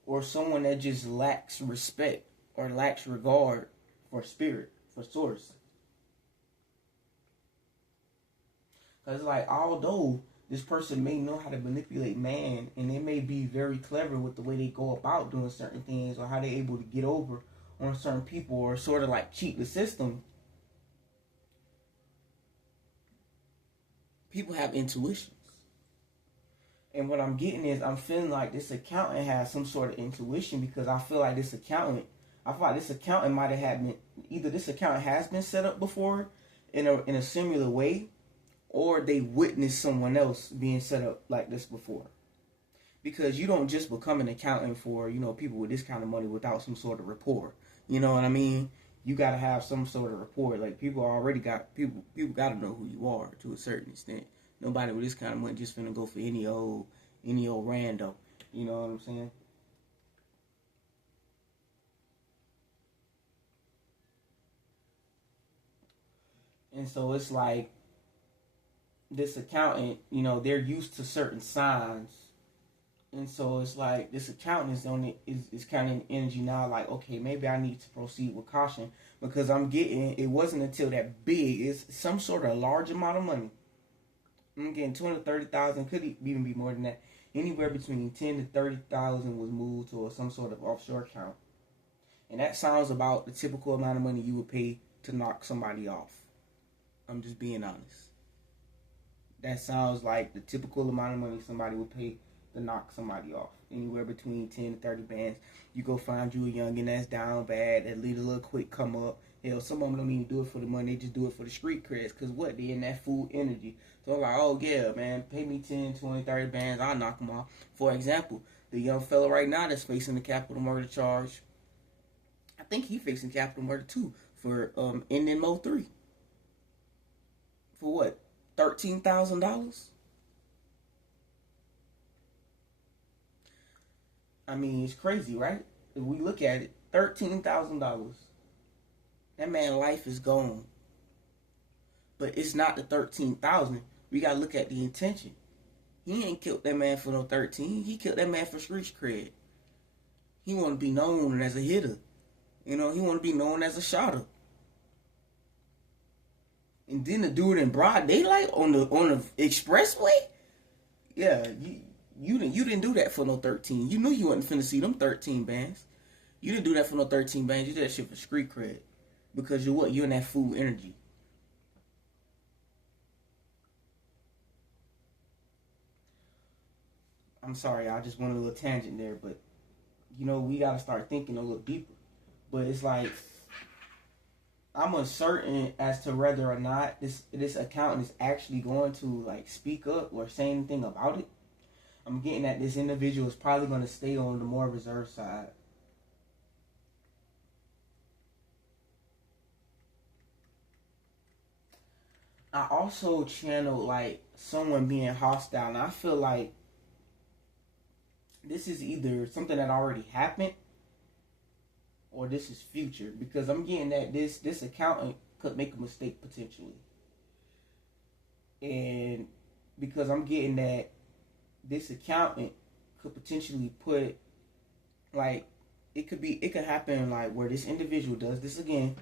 or someone that just lacks respect or lacks regard for spirit, for source. Because like, although this person may know how to manipulate man and they may be very clever with the way they go about doing certain things or how they're able to get over on certain people or sort of like cheat the system, people have intuitions. And what I'm getting is I'm feeling like this accountant has some sort of intuition because I feel like this accountant might have had been, either this accountant has been set up before in a similar way, or they witnessed someone else being set up like this before. Because you don't just become an accountant for, people with this kind of money without some sort of rapport. You know what I mean? You got to have some sort of rapport. Like, people got to know who you are to a certain extent. Nobody with this kind of money just finna go for any old rando. You know what I'm saying? And so it's like this accountant, they're used to certain signs. And so it's like this accountant is kind of in energy now, like, okay, maybe I need to proceed with caution because it wasn't until that big, it's some sort of large amount of money. I'm getting 20 to 30,000, could even be more than that. Anywhere between 10 to 30,000 was moved to some sort of offshore account. And that sounds about the typical amount of money you would pay to knock somebody off. I'm just being honest. That sounds like the typical amount of money somebody would pay to knock somebody off. Anywhere between 10 to 30 bands. You go find you a youngin' that's down bad, that lead a little quick come up. Hell, some of them don't even do it for the money, they just do it for the street creds. Because what? They in that food energy. So I'm like, oh yeah, man, pay me 10, 20, 30 bands, I'll knock them off. For example, the young fella right now that's facing the capital murder charge, I think he facing capital murder too, for ending Mo 3. For what? $13,000? I mean, it's crazy, right? If we look at it, $13,000. That man's life is gone. But it's not the 13,000. We gotta look at the intention. He ain't killed that man for no 13. He killed that man for street cred. He want to be known as a hitter. He want to be known as a shotter. And then to do it in broad daylight on the expressway, yeah, you didn't do that for no 13. You knew you wasn't finna see them 13 bands. You didn't do that for no 13 bands. You did that shit for street cred because you're in that food energy. I'm sorry, I just went a little tangent there, but we gotta start thinking a little deeper. But it's like, I'm uncertain as to whether or not this accountant is actually going to like speak up or say anything about it. I'm getting that this individual is probably going to stay on the more reserved side. I also channeled like someone being hostile, and I feel like this is either something that already happened or this is future, because I'm getting that this accountant could make a mistake potentially. And because I'm getting that this accountant could potentially put, like, it could happen like where this individual does this again,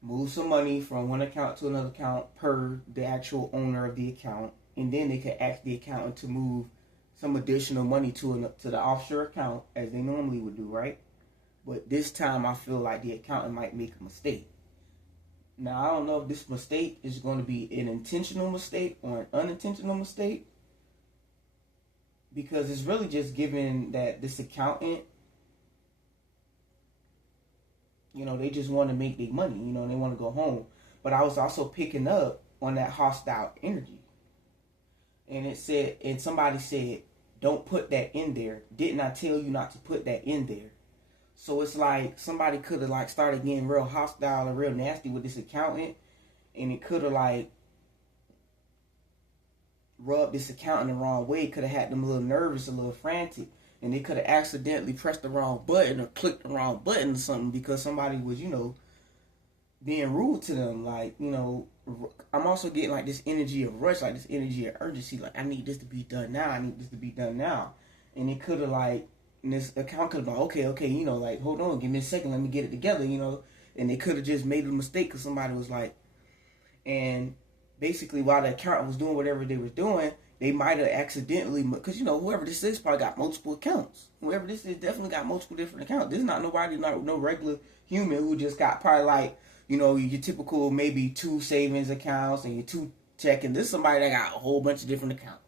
move some money from one account to another account per the actual owner of the account, and then they could ask the accountant to move some additional money to the offshore account as they normally would do, right? But this time I feel like the accountant might make a mistake. Now, I don't know if this mistake is going to be an intentional mistake or an unintentional mistake, because it's really just given that this accountant, they just want to make their money, and they want to go home. But I was also picking up on that hostile energy. And somebody said, don't put that in there. Didn't I tell you not to put that in there? So it's like somebody could have like started getting real hostile and real nasty with this accountant, and it could have like rubbed this accountant the wrong way. Could have had them a little nervous, a little frantic, and they could have accidentally pressed the wrong button or clicked the wrong button or something because somebody was, being rude to them. Like, I'm also getting like this energy of rush, like this energy of urgency. Like, I need this to be done now. I need this to be done now. And it could have like, and this account could have been, okay, like, hold on, give me a second, let me get it together, And they could have just made a mistake because somebody was like, and basically while the accountant was doing whatever they were doing, they might have accidentally, because, whoever this is probably got multiple accounts. Whoever this is definitely got multiple different accounts. This is not nobody, no regular human who just got probably like, your typical maybe 2 savings accounts and your 2 checking. This is somebody that got a whole bunch of different accounts.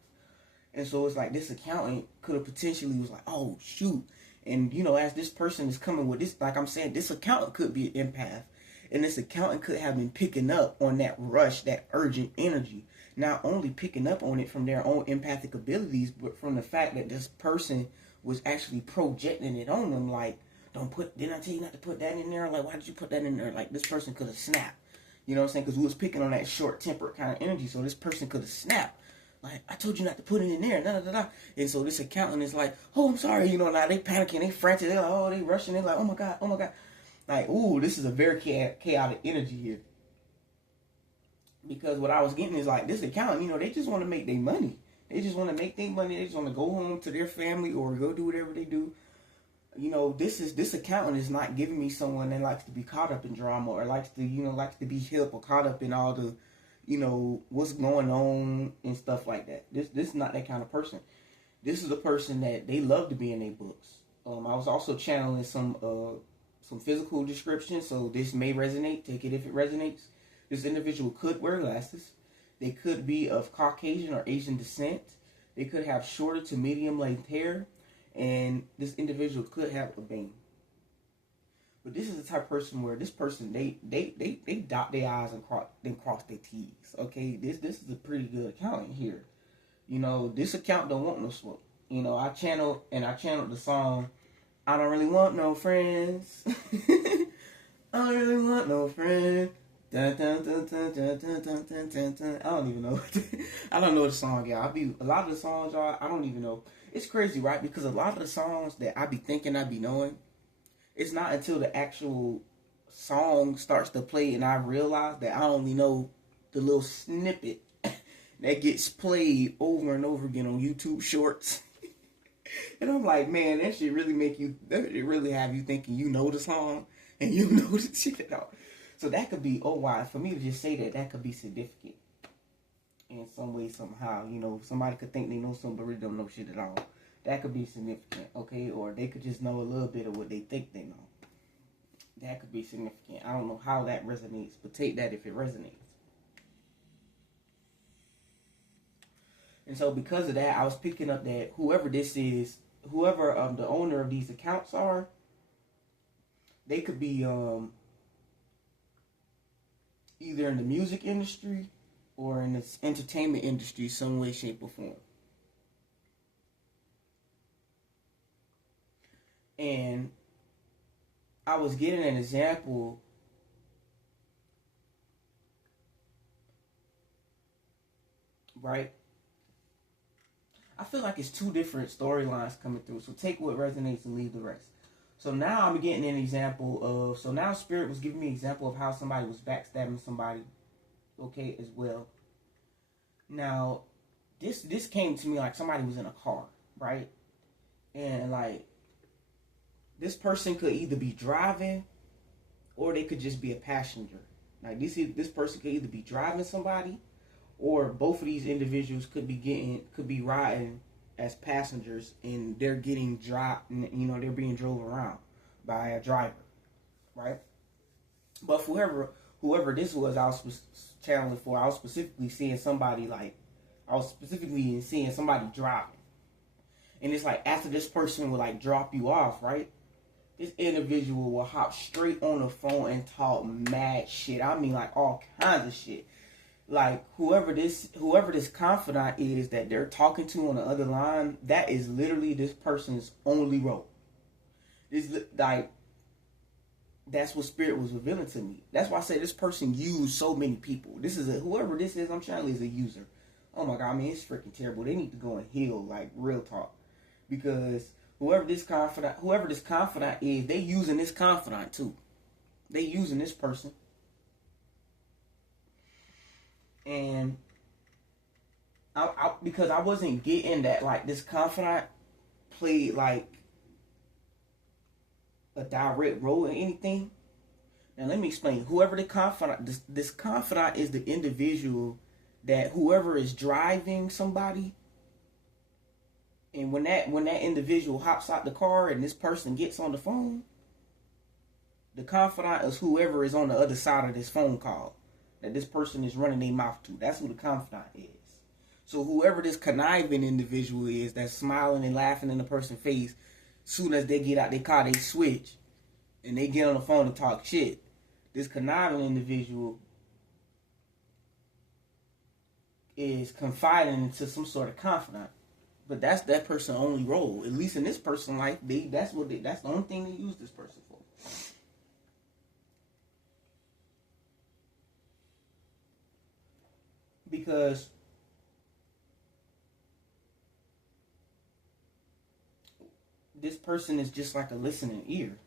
And so it's like this accountant could have potentially was like, oh, shoot. And, as this person is coming with this, like I'm saying, this accountant could be an empath. And this accountant could have been picking up on that rush, that urgent energy. Not only picking up on it from their own empathic abilities, but from the fact that this person was actually projecting it on them. Like, didn't I tell you not to put that in there? Like, why did you put that in there? Like, this person could have snapped. You know what I'm saying? Because we was picking on that short-tempered kind of energy. So this person could have snapped. Like, I told you not to put it in there. Da, da, da. And so this accountant is like, oh, I'm sorry. Now they panicking. They frantic. They're like, oh, they rushing. They're like, oh, my God. Oh, my God. Like, ooh, this is a very chaotic energy here. Because what I was getting is like, this accountant, they just want to make their money. They just want to make their money. They just want to go home to their family or go do whatever they do. This accountant is not giving me someone that likes to be caught up in drama or likes to be hip or caught up in all the, what's going on and stuff like that. This is not that kind of person. This is a person that they love to be in their books. I was also channeling some physical description, so this may resonate. Take it if it resonates. This individual could wear glasses. They could be of Caucasian or Asian descent. They could have shorter to medium length hair. And this individual could have a bang. But this is the type of person where this person, they dot their I's and cross their T's. Okay, this is a pretty good accountant here. This account don't want no smoke. I channeled the song, I don't really want no friends. I don't really want no friends. Dun, dun, dun, dun, dun, dun, dun, dun, dun, dun. I don't even know. I don't know the song, y'all. A lot of the songs, y'all, I don't even know. It's crazy, right? Because a lot of the songs that I be thinking I be knowing, it's not until the actual song starts to play and I realize that I only know the little snippet that gets played over and over again on YouTube Shorts. And I'm like, man, that shit really have you thinking you know the song and you know the shit at all. So that could be, for me to just say that could be significant in some way, somehow. Somebody could think they know something but really don't know shit at all. That could be significant, okay? Or they could just know a little bit of what they think they know. That could be significant. I don't know how that resonates, but take that if it resonates. And so because of that, I was picking up that whoever this is, whoever the owner of these accounts are, they could be either in the music industry or in the entertainment industry, some way, shape, or form. And I was getting an example right? I feel like it's 2 different storylines coming through. So take what resonates and leave the rest. So now I'm getting an example of, so now Spirit was giving me an example of how somebody was backstabbing somebody, okay, as well. Now, this came to me like somebody was in a car, right? And like, this person could either be driving or they could just be a passenger. Like this person could either be driving somebody, or both of these individuals could be riding as passengers, and they're getting they're being drove around by a driver, right? But for whoever this was, I was channeling for. I was specifically seeing somebody driving, and it's like after this person would like drop you off, right? This individual will hop straight on the phone and talk mad shit. I mean, like all kinds of shit. Like whoever this confidant is that they're talking to on the other line, that is literally this person's only role. That's what Spirit was revealing to me. That's why I say this person used so many people. Whoever this is, I'm channeling is a user. Oh my God, I mean, it's freaking terrible. They need to go and heal, like real talk, because whoever this confidant is, they using this confidant too. They using this person. And because I wasn't getting that, like, this confidant played, like, a direct role in anything. Now, let me explain. Whoever the confidant, this confidant is the individual that whoever is driving somebody, and when that individual hops out the car and this person gets on the phone, the confidant is whoever is on the other side of this phone call that this person is running their mouth to. That's who the confidant is. So whoever this conniving individual is that's smiling and laughing in the person's face, soon as they get out their car, they switch and they get on the phone and talk shit. This conniving individual is confiding into some sort of confidant. But that's that person's only role. At least in this person's life, that's the only thing they use this person for. Because this person is just like a listening ear.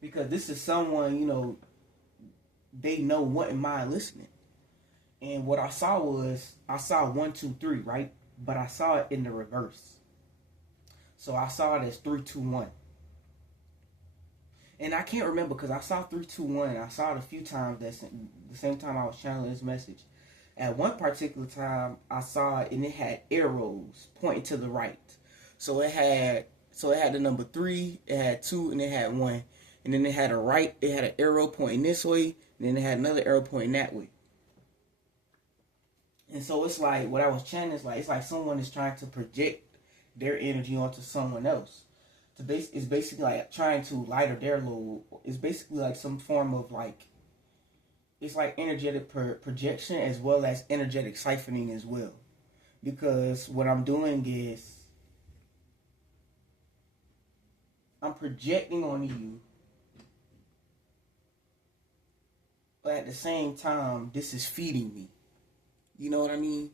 Because this is someone, they know what am I listening. And what I saw 1, 2, 3, right? But I saw it in the reverse. So I saw it as 3, 2, 1. And I can't remember because I saw 3, 2, 1. I saw it a few times. That's the same time I was channeling this message. At one particular time, I saw it and it had arrows pointing to the right. So it had the number 3, it had 2, and it had 1. And then it had it had an arrow pointing this way, and then it had another arrow pointing that way. And so it's like, what I was chanting is like, it's like someone is trying to project their energy onto someone else. It's basically like trying to lighter their load. It's basically like some form of like, it's like energetic projection as well as energetic siphoning as well. Because what I'm doing is, I'm projecting on you, but at the same time, this is feeding me. You know what I mean?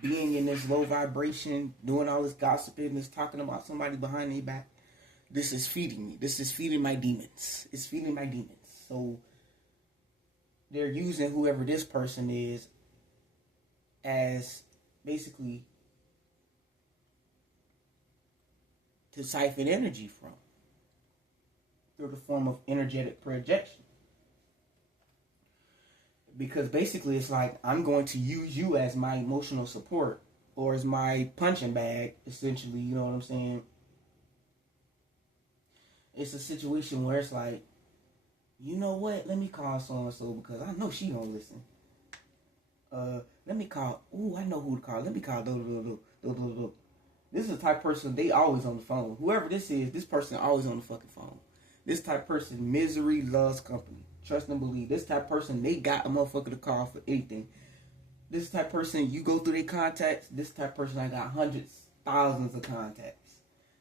Being in this low vibration, doing all this gossiping, this talking about somebody behind their back, this is feeding me. This is feeding my demons. It's feeding my demons. So they're using whoever this person is as basically to siphon energy from through the form of energetic projection. Because basically it's like, I'm going to use you as my emotional support or as my punching bag, essentially, you know what I'm saying? It's a situation where it's like, you know what? Let me call so-and-so because I know she don't listen. Let me call, I know who to call. Let me call, This is the type of person, they always on the phone. Whoever this is, this person always on the fucking phone. This type of person, misery loves company. Trust and believe. This type of person, they got a motherfucker to call for anything. This type of person, you go through their contacts. This type of person, I got hundreds, thousands of contacts.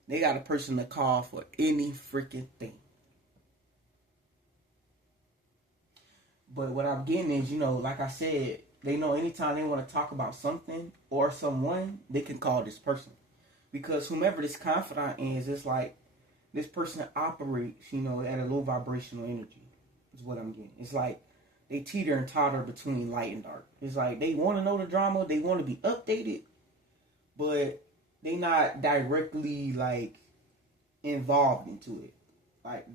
They got a person to call for any freaking thing. But what I'm getting is, like I said, they know anytime they want to talk about something or someone, they can call this person. Because whomever this confidant is, it's like this person operates, at a low vibrational energy. Is what I'm getting. It's like they teeter and totter between light and dark. It's like they want to know the drama, they want to be updated, but they not directly like involved into it. Like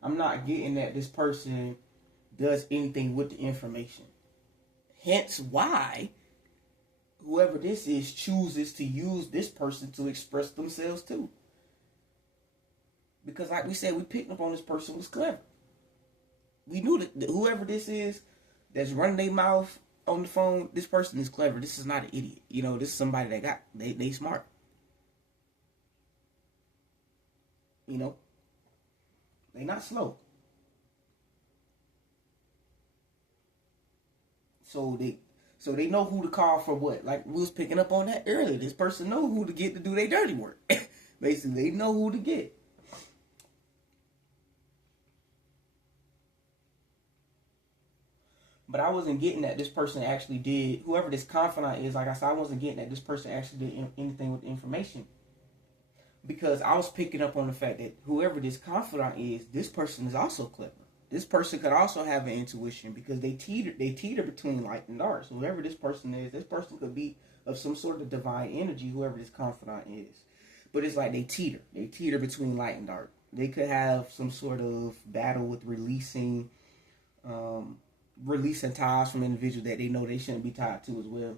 I'm not getting that this person does anything with the information. Hence why whoever this is chooses to use this person to express themselves too. Because like we said, we picked up on this person was clever. We knew that whoever this is that's running their mouth on the phone, this person is clever. This is not an idiot. You know, this is somebody that they smart. You know, they not slow. So they know who to call for what. Like we was picking up on that earlier. This person know who to get to do their dirty work. Basically, they know who to get. But I wasn't getting that this person actually did, whoever this confidant is, like I said, I wasn't getting that this person actually did anything with the information. Because I was picking up on the fact that whoever this confidant is, this person is also clever. This person could also have an intuition because they teeter between light and dark. So whoever this person is, this person could be of some sort of divine energy, whoever this confidant is. But it's like they teeter between light and dark. They could have some sort of battle with releasing ties from individuals that they know they shouldn't be tied to as well.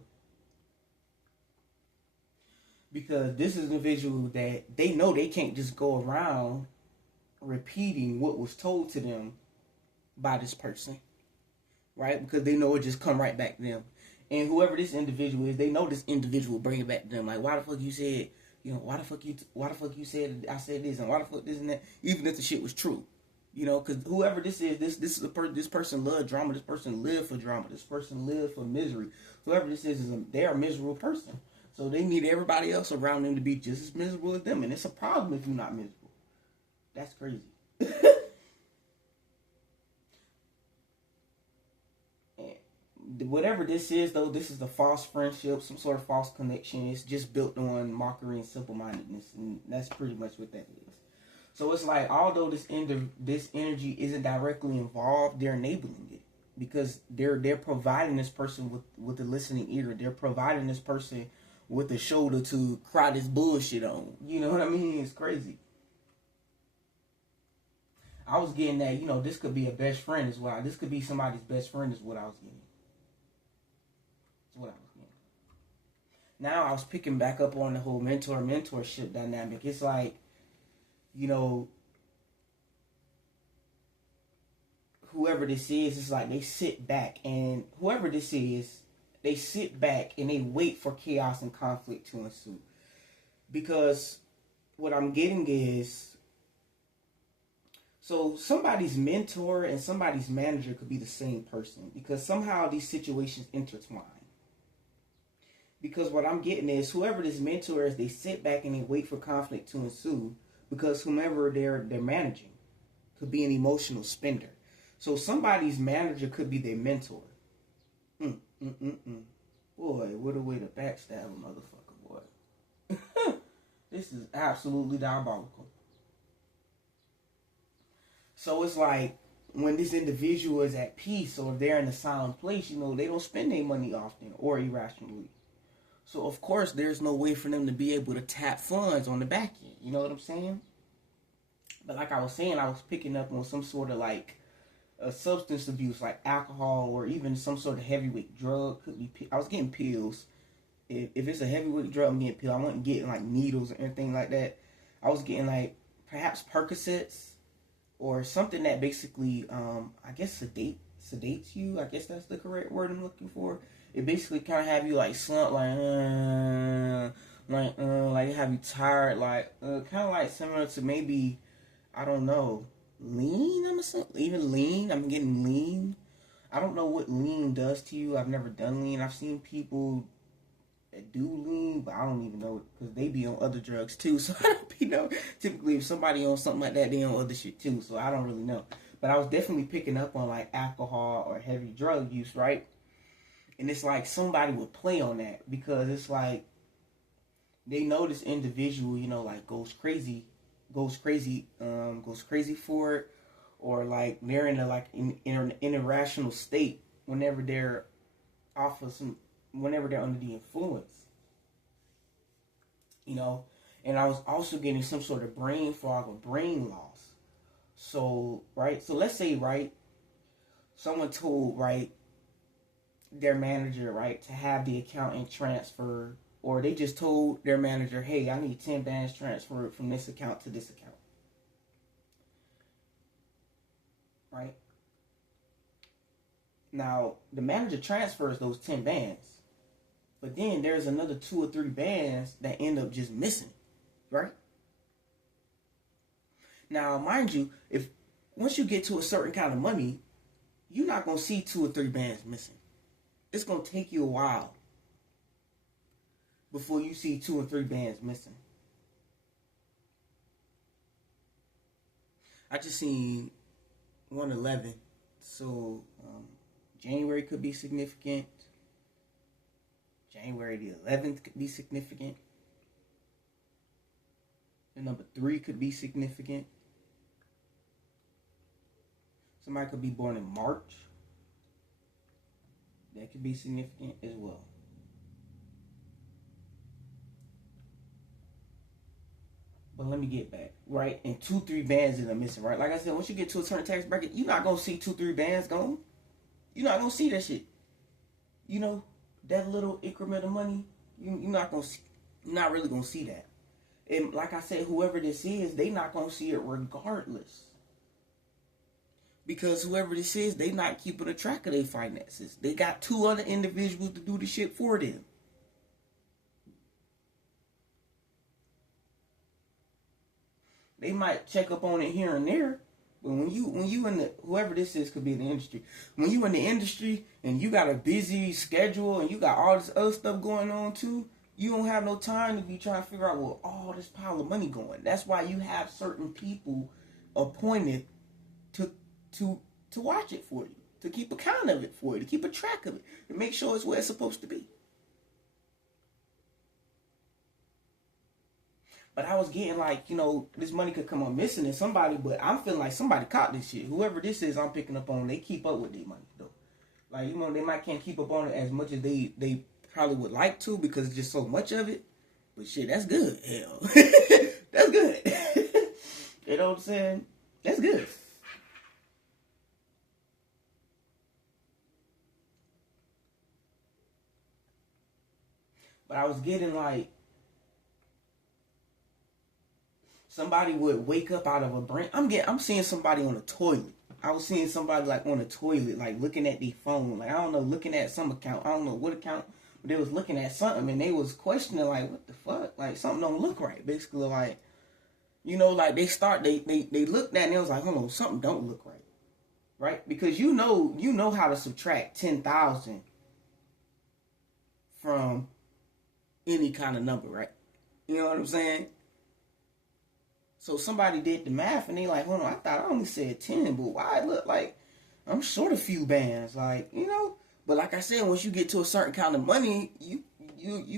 Because this is an individual that they know they can't just go around repeating what was told to them by this person, right? Because they know it just come right back to them. And whoever this individual is, they know this individual will bring it back to them. Like, why the fuck you said, why the fuck you said I said this, and why the fuck this and that, even if the shit was true. You know, because whoever this is, this person love drama. This person live for drama. This person live for misery. Whoever this is they're a miserable person. So they need everybody else around them to be just as miserable as them. And it's a problem if you're not miserable. That's crazy. And whatever this is, though, this is a false friendship, some sort of false connection. It's just built on mockery and simple-mindedness. And that's pretty much what that is. So it's like, although this energy isn't directly involved, they're enabling it. Because they're providing this person with the listening ear. They're providing this person with the shoulder to cry this bullshit on. You know what I mean? It's crazy. I was getting that, this could be a best friend as well. This could be somebody's best friend is what I was getting. That's what I was getting. Now I was picking back up on the whole mentorship dynamic. It's like, whoever this is, it's like they sit back, and whoever this is, they sit back and they wait for chaos and conflict to ensue. Because what I'm getting is, so somebody's mentor and somebody's manager could be the same person, because somehow these situations intertwine. Because what I'm getting is, whoever this mentor is, they sit back and they wait for conflict to ensue, because whomever they're managing could be an emotional spender. So somebody's manager could be their mentor. Boy, what a way to backstab a motherfucker, boy. This is absolutely diabolical. So it's like, when this individual is at peace, or if they're in a silent place, they don't spend their money often or irrationally. So of course, there's no way for them to be able to tap funds on the back end. You know what I'm saying? But like I was saying, I was picking up on some sort of like a substance abuse, like alcohol, or even some sort of heavyweight drug. Could be. I was getting pills. If it's a heavyweight drug, I'm getting pills. I wasn't getting like needles or anything like that. I was getting like perhaps Percocets or something that basically, I guess sedates you. I guess that's the correct word I'm looking for. It basically kind of have you like slumped, like have you tired, like kind of like similar to maybe, I don't know, lean or something. Even lean, I'm getting lean. I don't know what lean does to you. I've never done lean. I've seen people that do lean, but I don't even know, because they be on other drugs too. So I don't be know. Typically, if somebody on something like that, they on other shit too. So I don't really know. But I was definitely picking up on like alcohol or heavy drug use, right? And it's like somebody would play on that, because it's like they know this individual, like goes crazy for it, or like they're in an irrational state whenever they're whenever they're under the influence, And I was also getting some sort of brain fog or brain loss. So, right, so let's say, right, someone told, right, their manager, right, to have the accountant transfer, or they just told their manager, hey, I need 10 bands transferred from this account to this account. Now, the manager transfers those 10 bands. But then there's another 2 or 3 bands that end up just missing, right? Now, mind you, if once you get to a certain kind of money, you're not going to see 2 or 3 bands missing. It's going to take you a while before you see 2 or 3 bands missing. I just seen 111. So, January could be significant. January the 11th could be significant. The number 3 could be significant. Somebody could be born in March. That could be significant as well. But let me get back, right? And 2, 3 bands that are missing, right? Like I said, once you get to a certain tax bracket, you're not gonna see 2, 3 bands gone. You're not gonna see that shit. You know, that little increment of money, you're not gonna see, you're not really gonna see that. And like I said, whoever this is, they not gonna see it regardless. Because whoever this is, they not keeping a track of their finances. They got 2 other individuals to do the shit for them. They might check up on it here and there, but when you in the, whoever this is could be in the industry. When you in the industry and you got a busy schedule and you got all this other stuff going on too, you don't have no time to be trying to figure out, well, all this pile of money going. That's why you have certain people appointed to watch it for you, to keep account of it for you, to keep a track of it, to make sure it's where it's supposed to be. But I was getting like, you know, this money could come up missing in somebody, but I'm feeling like somebody caught this shit. Whoever this is I'm picking up on, they keep up with their money, though. Like, you know, they might can't keep up on it as much as they probably would like to because it's just so much of it. But shit, that's good. Hell. That's good. You know what I'm saying? That's good. But I was getting like, somebody would wake up out of a brain. I'm seeing somebody on a toilet. I was seeing somebody like on a toilet, like looking at their phone. Like, I don't know, looking at some account. I don't know what account, but they was looking at something and they was questioning like, what the fuck? Like, something don't look right. Basically, like, you know, like they looked at it and they was like, hold on, something don't look right. Right? Because you know how to subtract 10,000 from any kind of number, right? You know what I'm saying? So somebody did the math and they like, hold on, I thought I only said 10, but why it look like I'm short a few bands, like, you know? But like I said, once you get to a certain kind of money, you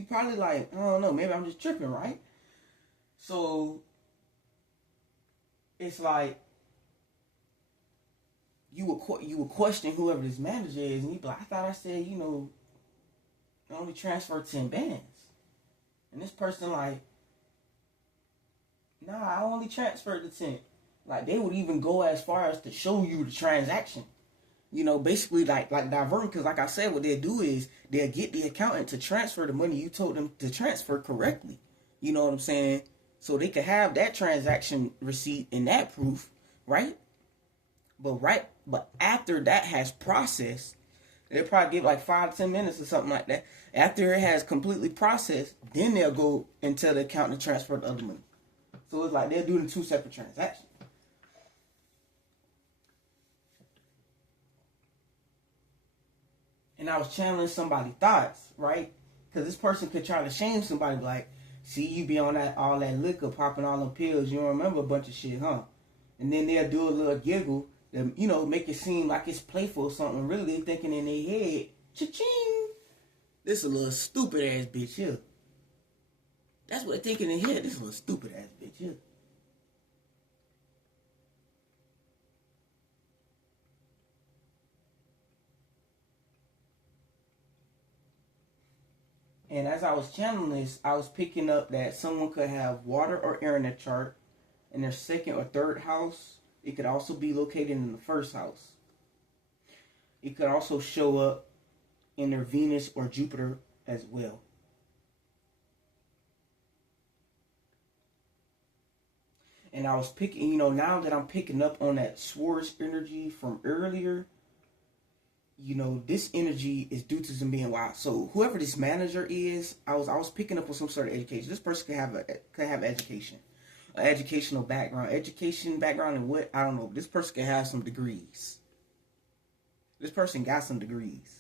probably like, I don't know, maybe I'm just tripping, right? So it's like you would question whoever this manager is, and you be like, I thought I said, you know, I only transfer 10 bands. And this person like, nah, I only transferred the 10. Like, they would even go as far as to show you the transaction. You know, basically like diverting, because like I said, what they'll do is they'll get the accountant to transfer the money you told them to transfer correctly. You know what I'm saying? So they could have that transaction receipt and that proof, right? But after that has processed, they'll probably give like 5 to 10 minutes or something like that. After it has completely processed, then they'll go and tell the accountant to transfer the other money. So it's like they're doing 2 separate transactions. And I was channeling somebody's thoughts, right? Because this person could try to shame somebody, like, see, you be on that all that liquor, popping all them pills, you don't remember a bunch of shit, huh? And then they'll do a little giggle, that, you know, make it seem like it's playful or something. Really, they thinking in their head, cha-ching, this a little stupid ass bitch here. That's what they're thinking in their head, this little stupid ass bitch here. And as I was channeling this, I was picking up that someone could have water or air in their chart in their second or third house. It could also be located in the first house. It could also show up in their Venus or Jupiter as well. And I was picking, you know, now that I'm picking up on that Swords energy from earlier, you know, this energy is due to them being wild. So whoever this manager is, I was picking up on some sort of education. This person could have education, an educational background, and what I don't know. This person can have some degrees. This person got some degrees.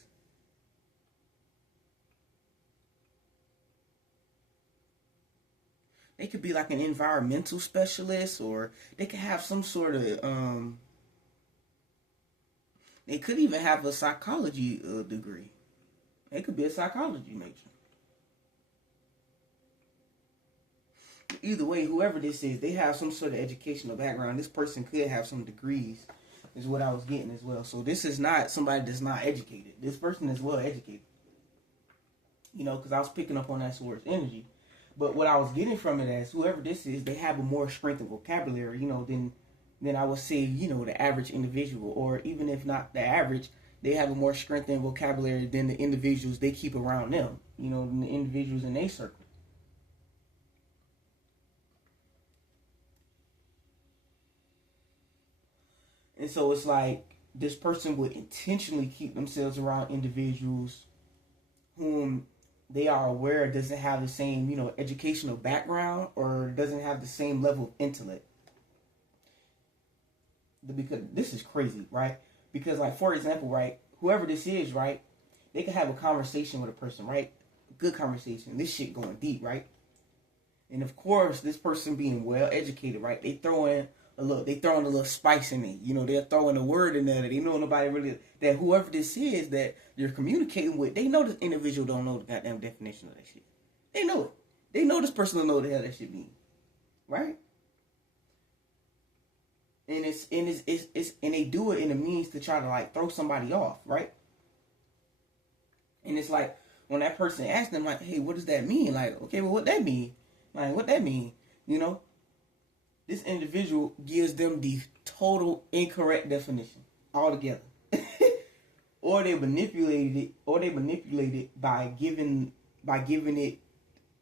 They could be like an environmental specialist, or they could have some sort of they could even have a psychology degree. They could be a psychology major. Either way, whoever this is, they have some sort of educational background. This person could have some degrees, is what I was getting as well. So this is not somebody that's not educated. This person is well educated. You know, because I was picking up on that source energy. But what I was getting from it as whoever this is, they have a more strength of vocabulary, you know, than I would say, you know, the average individual. Or even if not the average, they have a more strength in vocabulary than the individuals they keep around them, you know, than the individuals in their circle. And so it's like this person would intentionally keep themselves around individuals whom they are aware doesn't have the same, you know, educational background or doesn't have the same level of intellect. Because this is crazy, right? Because, like, for example, right, whoever this is, right, they could have a conversation with a person, right? Good conversation. This shit going deep, right? And of course, this person being well educated, right? They throwing a little spice in it. You know, they're throwing a word in there that they know nobody really, that whoever this is that you're communicating with, they know the individual don't know the goddamn definition of that shit. They know it. They know this person don't know what the hell that shit means, right? And it's and they do it in a means to try to like throw somebody off, right? And it's like when that person asks them like, "Hey, what does that mean?" Like, okay, well, what that mean? Like, what that mean? You know, this individual gives them the total incorrect definition altogether, or they manipulated it, by giving it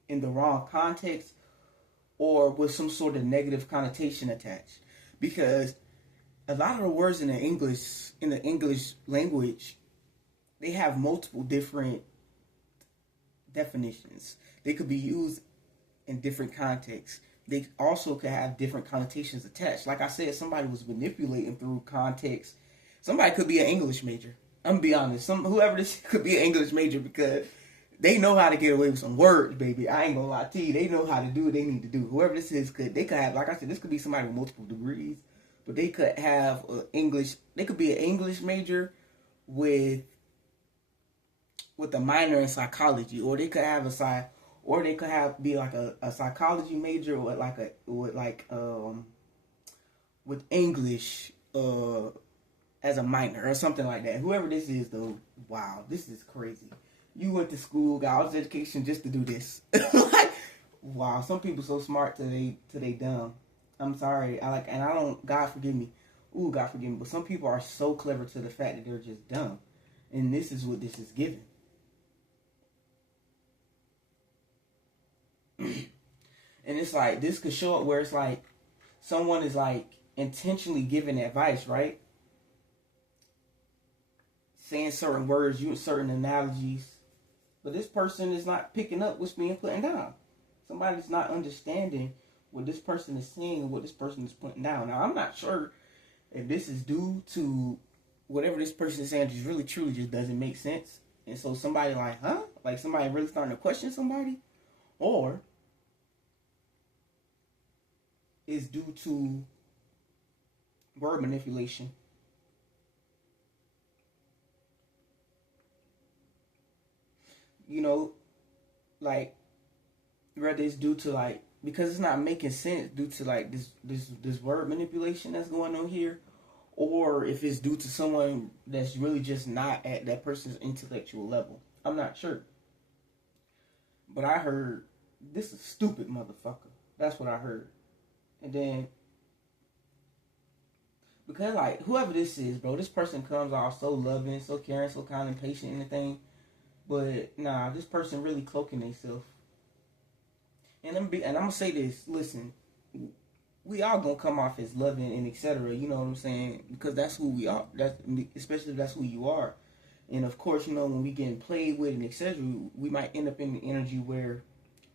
in the wrong context or with some sort of negative connotation attached. Because a lot of the words in the English language, they have multiple different definitions. They could be used in different contexts. They also could have different connotations attached. Like I said, somebody was manipulating through context. Somebody could be an English major. I'm gonna be honest. Whoever this could be an English major because they know how to get away with some words, baby. I ain't gonna lie to you. They know how to do what they need to do. Whoever this is they could have, like I said, this could be somebody with multiple degrees, but they could have they could be an English major with a minor in psychology, or they could have be like a psychology major with English as a minor or something like that. Whoever this is though, wow, this is crazy. You went to school, got all this education just to do this. Like, wow, some people so smart till they dumb. I'm sorry. I don't, God forgive me. Ooh, God forgive me. But some people are so clever to the fact that they're just dumb. And this is what this is given. And it's like, this could show up where it's like, someone is like intentionally giving advice, right? Saying certain words, using certain analogies. But this person is not picking up what's being put down. Somebody's not understanding what this person is saying and what this person is putting down. Now, I'm not sure if this is due to whatever this person is saying just really truly just doesn't make sense. And so somebody like, huh? Like somebody really starting to question somebody? Or is due to word manipulation. You know, like, whether it's due to like, because it's not making sense due to like this word manipulation that's going on here, or if it's due to someone that's really just not at that person's intellectual level. I'm not sure. But I heard, this is stupid motherfucker. That's what I heard. And then, because like, whoever this is, bro, this person comes off so loving, so caring, so kind and patient and everything. But nah, this person really cloaking themselves. And I'm gonna say this. Listen, we all gonna come off as loving and etc. You know what I'm saying? Because that's who we are. Especially if that's who you are. And of course, when we getting played with and etc., we might end up in the energy where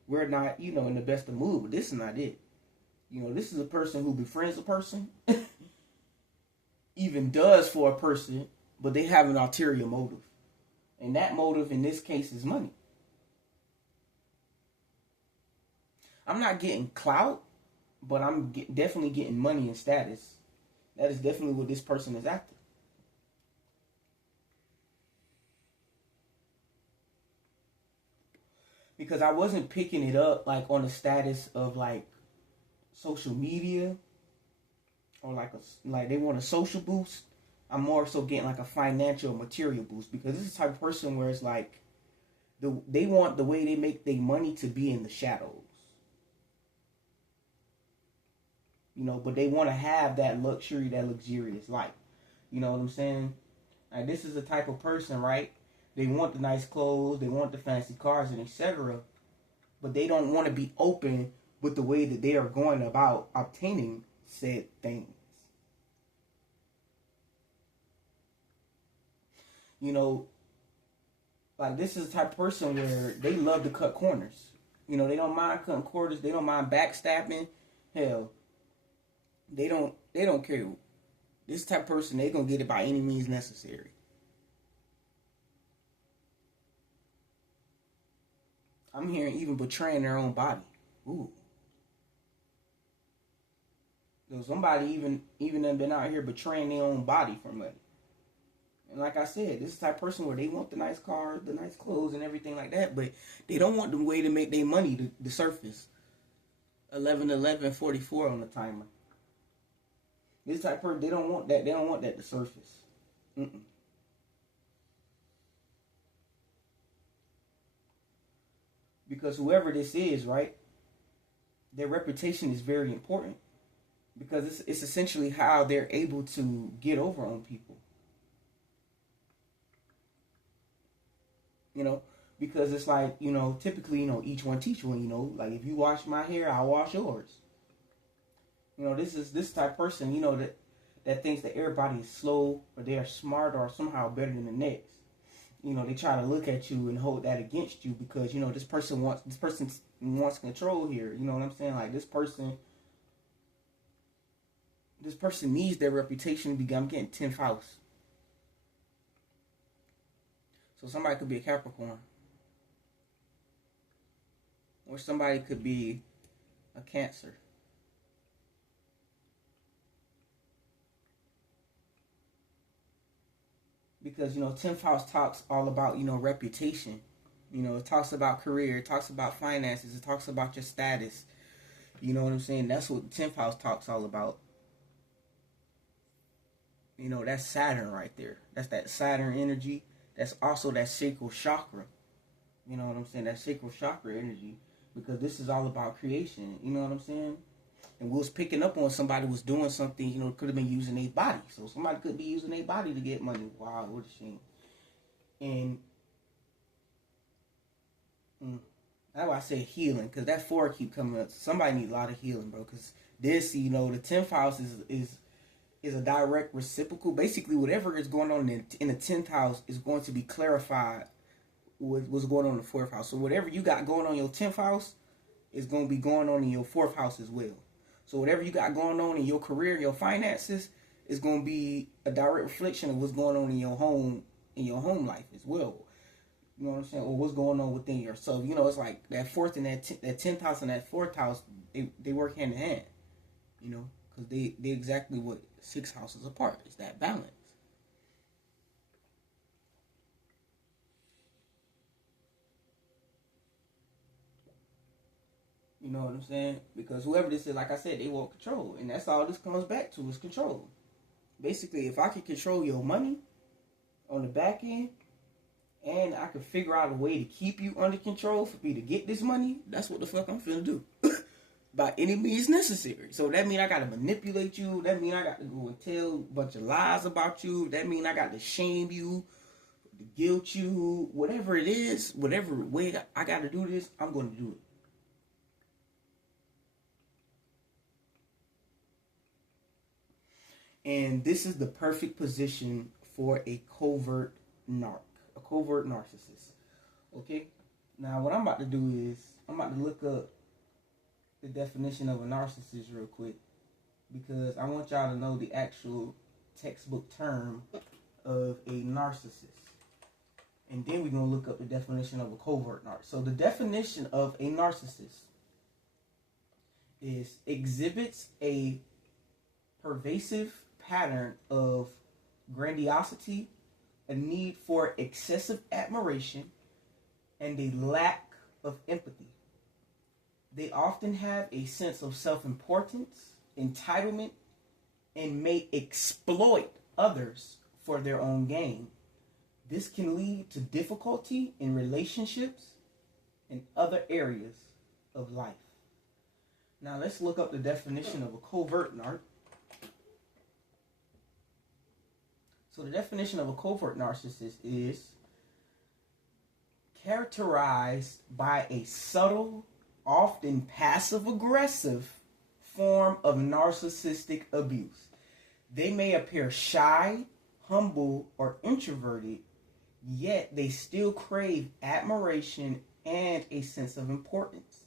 we're not, in the best of mood. But this is not it. This is a person who befriends a person, even does for a person, but they have an ulterior motive. And that motive in this case is money. I'm not getting clout, but I'm definitely getting money and status. That is definitely what this person is after. Because I wasn't picking it up like on the status of like social media or like they want a social boost. I'm more so getting like a financial material boost, because this is the type of person where it's like they want the way they make their money to be in the shadows. But they want to have that luxury, that luxurious life. You know what I'm saying? Like, this is the type of person, right? They want the nice clothes, they want the fancy cars, and etc. But they don't want to be open with the way that they are going about obtaining said things. Like, this is the type of person where they love to cut corners. They don't mind cutting corners. They don't mind backstabbing. Hell, they don't care. This type of person, they gonna get it by any means necessary. I'm hearing even betraying their own body. Ooh. So somebody even done been out here betraying their own body for money. And like I said, this is the type of person where they want the nice cars, the nice clothes, and everything like that, but they don't want the way to make their money to surface. 11:11:44 on the timer. This type of person, they don't want that. They don't want that to surface. Mm-mm. Because whoever this is, right, their reputation is very important. Because it's essentially how they're able to get over on people. Because it's like, typically, each one teach one, like if you wash my hair, I'll wash yours. This is this type of person, that thinks that everybody is slow or they are smart or somehow better than the next. They try to look at you and hold that against you because, this person wants control here. You know what I'm saying? Like this person needs their reputation to be, I'm getting 10th house. So somebody could be a Capricorn. Or somebody could be a Cancer. Because, 10th house talks all about, reputation. It talks about career. It talks about finances. It talks about your status. You know what I'm saying? That's what the 10th house talks all about. That's Saturn right there. That's that Saturn energy. That's also that sacral chakra. You know what I'm saying? That sacral chakra energy. Because this is all about creation. You know what I'm saying? And we was picking up on somebody was doing something, could have been using their body. So somebody could be using their body to get money. Wow, what a shame. And that's why I say healing. Because that 4 keep coming up. Somebody needs a lot of healing, bro. Because this, the 10th house is a direct reciprocal. Basically, whatever is going on in the 10th house is going to be clarified with what's going on in the 4th house. So whatever you got going on in your 10th house is going to be going on in your 4th house as well. So whatever you got going on in your career, your finances, is going to be a direct reflection of what's going on in your home life as well. You know what I'm saying? Or what's going on within yourself. It's like that 4th and that 10th house and that 4th house, they work hand in hand. Because they exactly what 6 houses apart. It's that balance. You know what I'm saying? Because whoever this is, like I said, they want control. And that's all this comes back to, is control. Basically, if I can control your money on the back end, and I can figure out a way to keep you under control for me to get this money, that's what the fuck I'm finna do. By any means necessary. So that means I gotta manipulate you. That means I got to go and tell a bunch of lies about you. That means I got to shame you, to guilt you, whatever it is, whatever way I gotta do this, I'm gonna do it. And this is the perfect position for a covert narc, a covert narcissist. Okay? Now, what I'm about to do is, I'm about to look up the definition of a narcissist real quick, because I want y'all to know the actual textbook term of a narcissist. And then we're going to look up the definition of a covert narc. So the definition of a narcissist is exhibits a pervasive pattern of grandiosity, a need for excessive admiration, and a lack of empathy. They often have a sense of self-importance, entitlement, and may exploit others for their own gain. This can lead to difficulty in relationships and other areas of life. Now let's look up the definition of a covert narc. So the definition of a covert narcissist is characterized by a subtle, often passive-aggressive form of narcissistic abuse. They may appear shy, humble, or introverted, yet they still crave admiration and a sense of importance.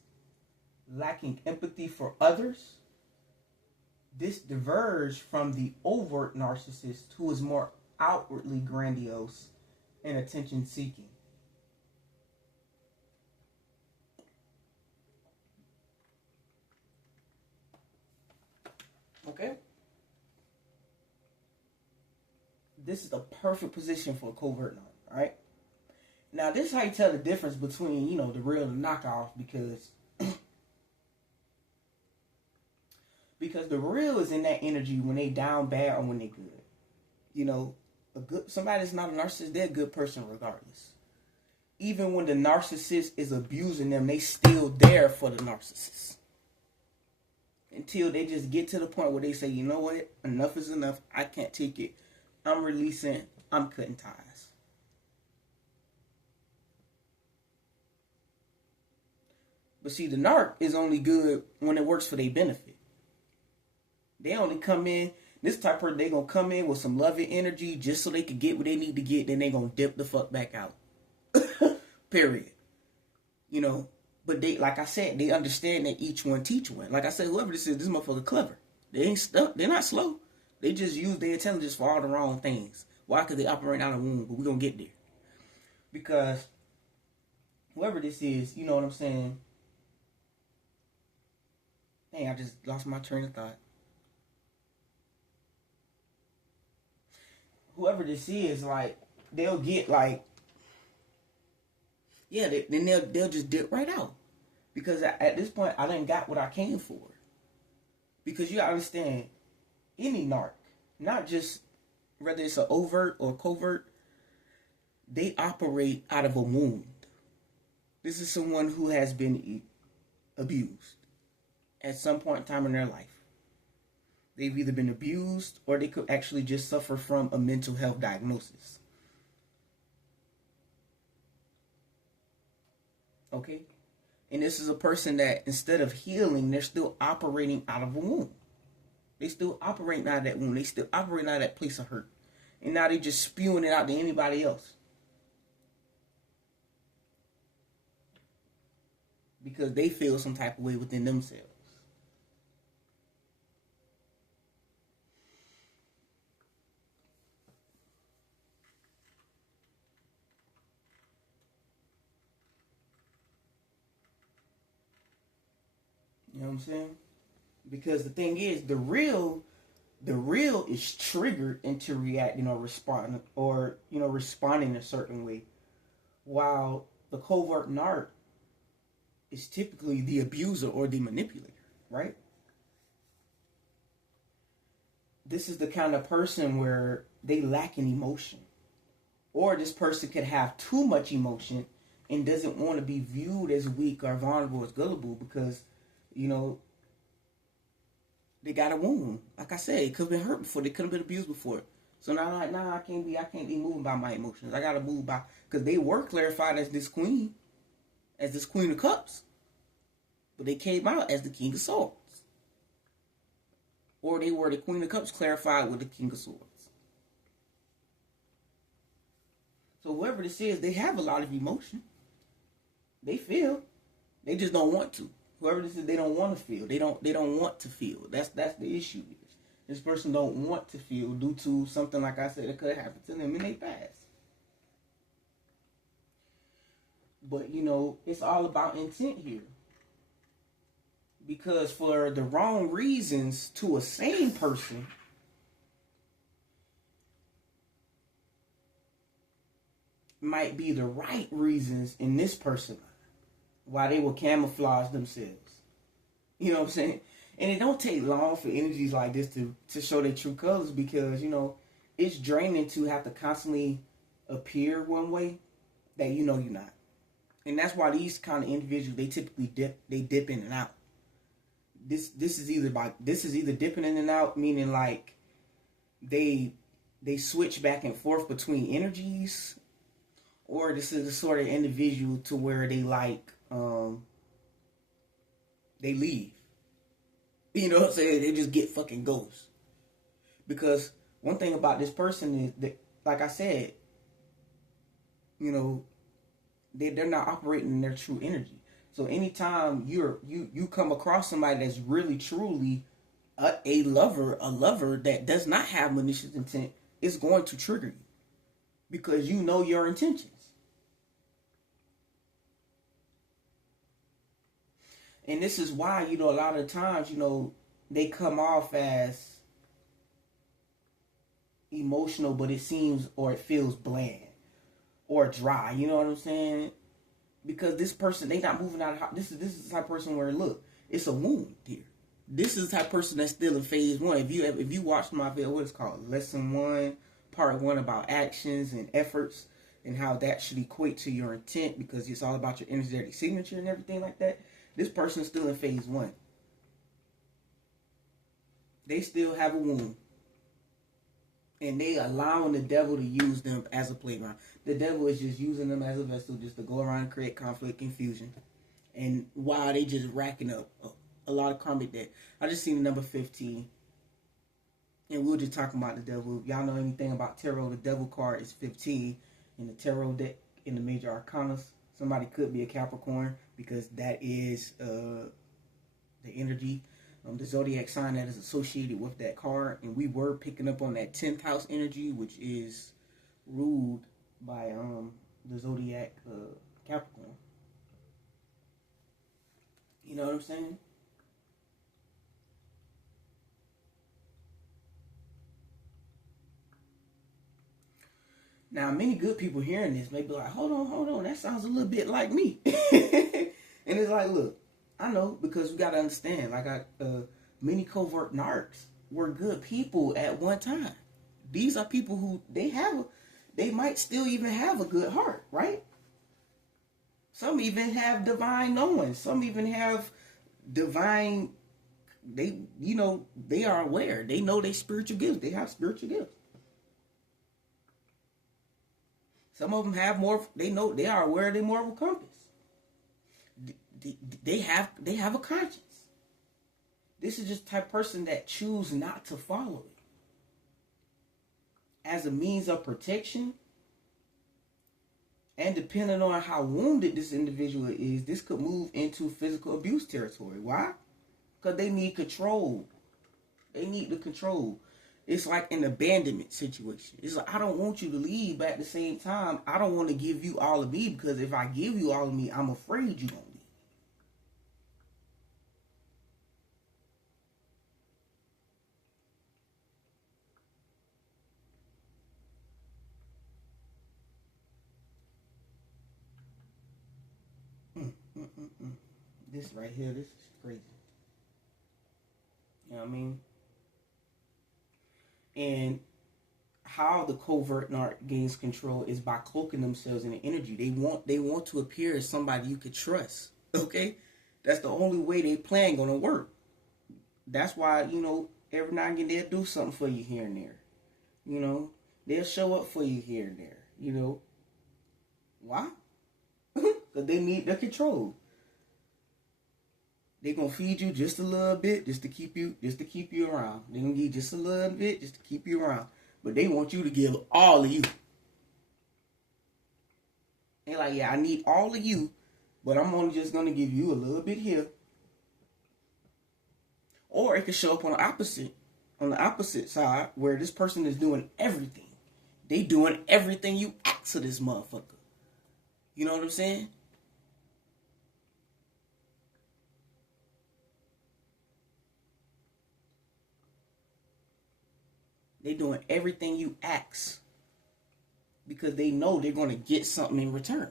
Lacking empathy for others, this diverges from the overt narcissist who is more outwardly grandiose and attention-seeking. Okay? This is the perfect position for a covert narc, all right? Now, this is how you tell the difference between, the real and the knockoff, because the real is in that energy when they down bad or when they good. Somebody that's not a narcissist, they're a good person regardless. Even when the narcissist is abusing them, they still there for the narcissist. Until they just get to the point where they say, you know what, enough is enough, I can't take it. I'm releasing, I'm cutting ties. But see, the narc is only good when it works for their benefit. They only come in, this type of person, they gonna come in with some loving energy just so they can get what they need to get, then they gonna dip the fuck back out. Period. But they, like I said, they understand that each one teach one. Like I said, whoever this is, this motherfucker clever. They ain't stuck, they're not slow. They just use their intelligence for all the wrong things. Why? Because they operate out of womb, but we're gonna get there. Because whoever this is, you know what I'm saying? Hey, I just lost my train of thought. Whoever this is, they'll get then they'll just dip right out. Because at this point, I done got what I came for. Because you gotta understand, any narc, not just whether it's an overt or covert, they operate out of a wound. This is someone who has been abused at some point in time in their life. They've either been abused or they could actually just suffer from a mental health diagnosis. Okay? And this is a person that instead of healing, they're still operating out of a wound. They still operating out of that wound. They still operating out of that place of hurt. And now they just spewing it out to anybody else. Because they feel some type of way within themselves. You know what I'm saying? Because the thing is, the real is triggered into reacting or responding responding a certain way, while the covert narc is typically the abuser or the manipulator, right? This is the kind of person where they lack in emotion, or this person could have too much emotion and doesn't want to be viewed as weak or vulnerable or gullible because they got a wound. Like I said, it could have been hurt before. They could have been abused before. So now, I can't be moving by my emotions. I gotta move by, because they were clarified as this queen of cups, but they came out as the king of swords, or they were the queen of cups clarified with the king of swords. So whoever this is, they have a lot of emotion. They feel. They just don't want to. Whoever this is, they don't want to feel. They don't want to feel. That's the issue. This person don't want to feel due to something, like I said, that could have happened to them in their past. But it's all about intent here. Because for the wrong reasons to a sane person, might be the right reasons in this person why they will camouflage themselves. You know what I'm saying? And it don't take long for energies like this to show their true colors, because it's draining to have to constantly appear one way that you're not. And that's why these kind of individuals, they typically dip in and out. This is either dipping in and out, meaning like they switch back and forth between energies, or this is the sort of individual to where they they leave. You know what I'm saying? They just get fucking ghosts. Because one thing about this person is that, like I said, they're not operating in their true energy. So anytime you come across somebody that's really truly a lover that does not have malicious intent, it's going to trigger you, because you know your intentions. And this is why, a lot of times, they come off as emotional, but it seems, or it feels bland or dry. You know what I'm saying? Because this person, they not moving out of this is the type of person where, look, it's a wound here. This is the type of person that's still in phase one. If you watched my video, what it's called, lesson 1, part 1, about actions and efforts and how that should equate to your intent, because it's all about your energetic signature and everything like that. This person is still in phase 1. They still have a wound. And they allowing the devil to use them as a playground. The devil is just using them as a vessel just to go around and create conflict, confusion. And while they just racking up a lot of karmic debt. I just seen the number 15. And we were just talking about the devil. If y'all know anything about tarot, the devil card is 15 in the tarot deck in the major arcanas. Somebody could be a Capricorn, because that is the energy, the zodiac sign that is associated with that card. And we were picking up on that 10th house energy, which is ruled by the zodiac Capricorn. You know what I'm saying? Now, many good people hearing this may be like, hold on, that sounds a little bit like me. And it's like, look, I know, because we got to understand, like, many covert narcs were good people at one time. These are people who, they might still even have a good heart, right? Some even have divine knowing. Some even have divine, they are aware. They know their spiritual gifts. They have spiritual gifts. Some of them have more. They know, they are aware of their moral compass. They have a conscience. This is just the type of person that choose not to follow it as a means of protection. And depending on how wounded this individual is, this could move into physical abuse territory. Why? Because they need control. They need the control. It's like an abandonment situation. It's like, I don't want you to leave, but at the same time, I don't want to give you all of me, because if I give you all of me, I'm afraid you're going to leave. This right here, this is crazy. You know what I mean? And how the covert narc gains control is by cloaking themselves in the energy. They want to appear as somebody you could trust. Okay? That's the only way they plan gonna work. That's why, every now and again they'll do something for you here and there. They'll show up for you here and there. Why? Because they need the control. They're gonna feed you just a little bit just to keep you around. They're gonna give you just a little bit just to keep you around. But they want you to give all of you. They're like, yeah, I need all of you, but I'm only just going to give you a little bit here. Or it could show up on the opposite side, where this person is doing everything. They doing everything you ask of this motherfucker. You know what I'm saying? They doing everything you ask because they know they're going to get something in return.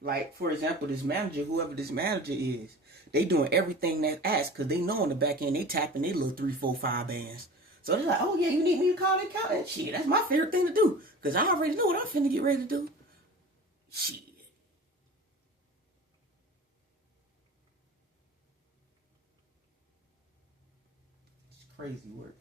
Like, for example, this manager, whoever this manager is, they doing everything that asked because they know on the back end they tapping their little 3, 4, 5 bands. So they're like, oh yeah, you need me to call the accountant? Shit, that's my favorite thing to do because I already know what I'm finna get ready to do. Shit. It's crazy work.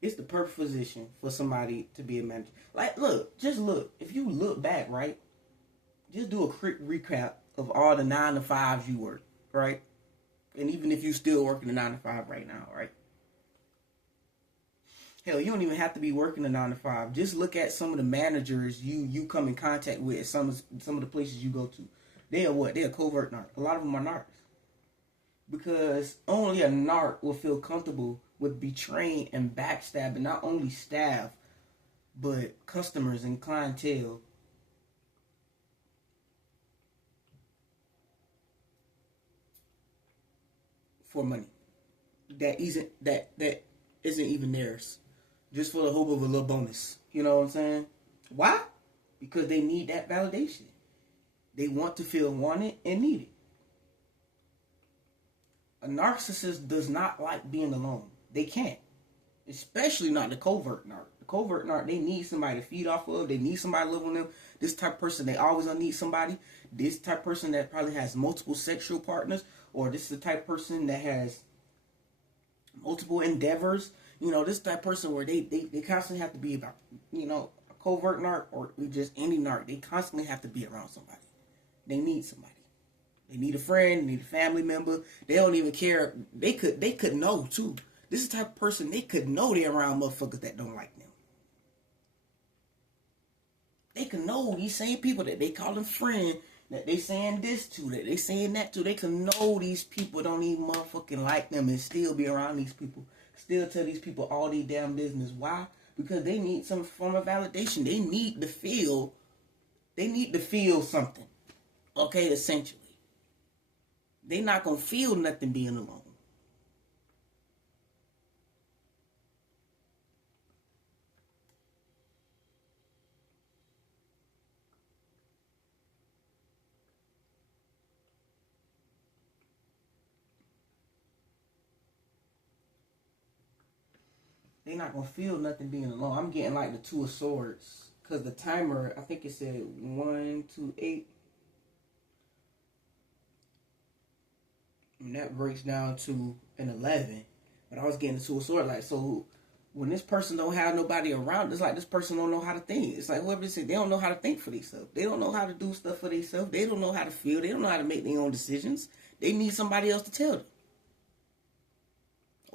It's the perfect position for somebody to be a manager. Like, look, just look. If you look back, right, just do a quick recap of all the 9 to 5s you work, right? And even if you still working a 9 to 5 right now, right? Hell, you don't even have to be working a 9 to 5. Just look at some of the managers you come in contact with at some of the places you go to. They are what? They are covert narc. A lot of them are narcs. Because only a narc will feel comfortable with betraying and backstabbing not only staff, but customers and clientele. For money that isn't even theirs, just for the hope of a little bonus. You know what I'm saying? Why? Because they need that validation. They want to feel wanted and needed. A narcissist does not like being alone. They can't. Especially not the covert narc. The covert narc, they need somebody to feed off of. They need somebody to live on them. This type of person, they always gonna need somebody. This type of person that probably has multiple sexual partners. Or this is the type of person that has multiple endeavors. You know, this type of person where they constantly have to be about, you know, a covert narc or just any narc. They constantly have to be around somebody. They need somebody. They need a friend, they need a family member. They don't even care. They could know too. This is the type of person they could know they're around motherfuckers that don't like them. They can know these same people that they call them friend, that they saying this to, that they saying that to. They can know these people don't even motherfucking like them and still be around these people. Still tell these people all these damn business. Why? Because they need some form of validation. They need to feel something. Okay, essentially. They not gonna feel nothing being alone. They not gonna feel nothing being alone. I'm getting like the 2 of Swords. Cause the timer, I think it said 1, 2, 8. And that breaks down to an 11. But I was getting the 2 of Swords. Like, so when this person don't have nobody around, it's like this person don't know how to think. It's like whoever said they don't know how to think for themselves. They don't know how to do stuff for themselves. They don't know how to feel. They don't know how to make their own decisions. They need somebody else to tell them.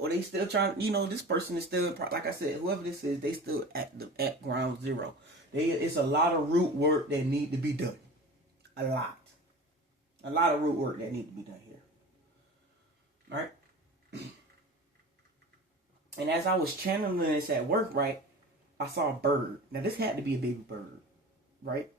Or they still trying, you know, this person is still, like I said, whoever this is, they still at ground zero. It's a lot of root work that need to be done. A lot of root work that need to be done here. All right. And as I was channeling this at work, right, I saw a bird. Now this had to be a baby bird, right?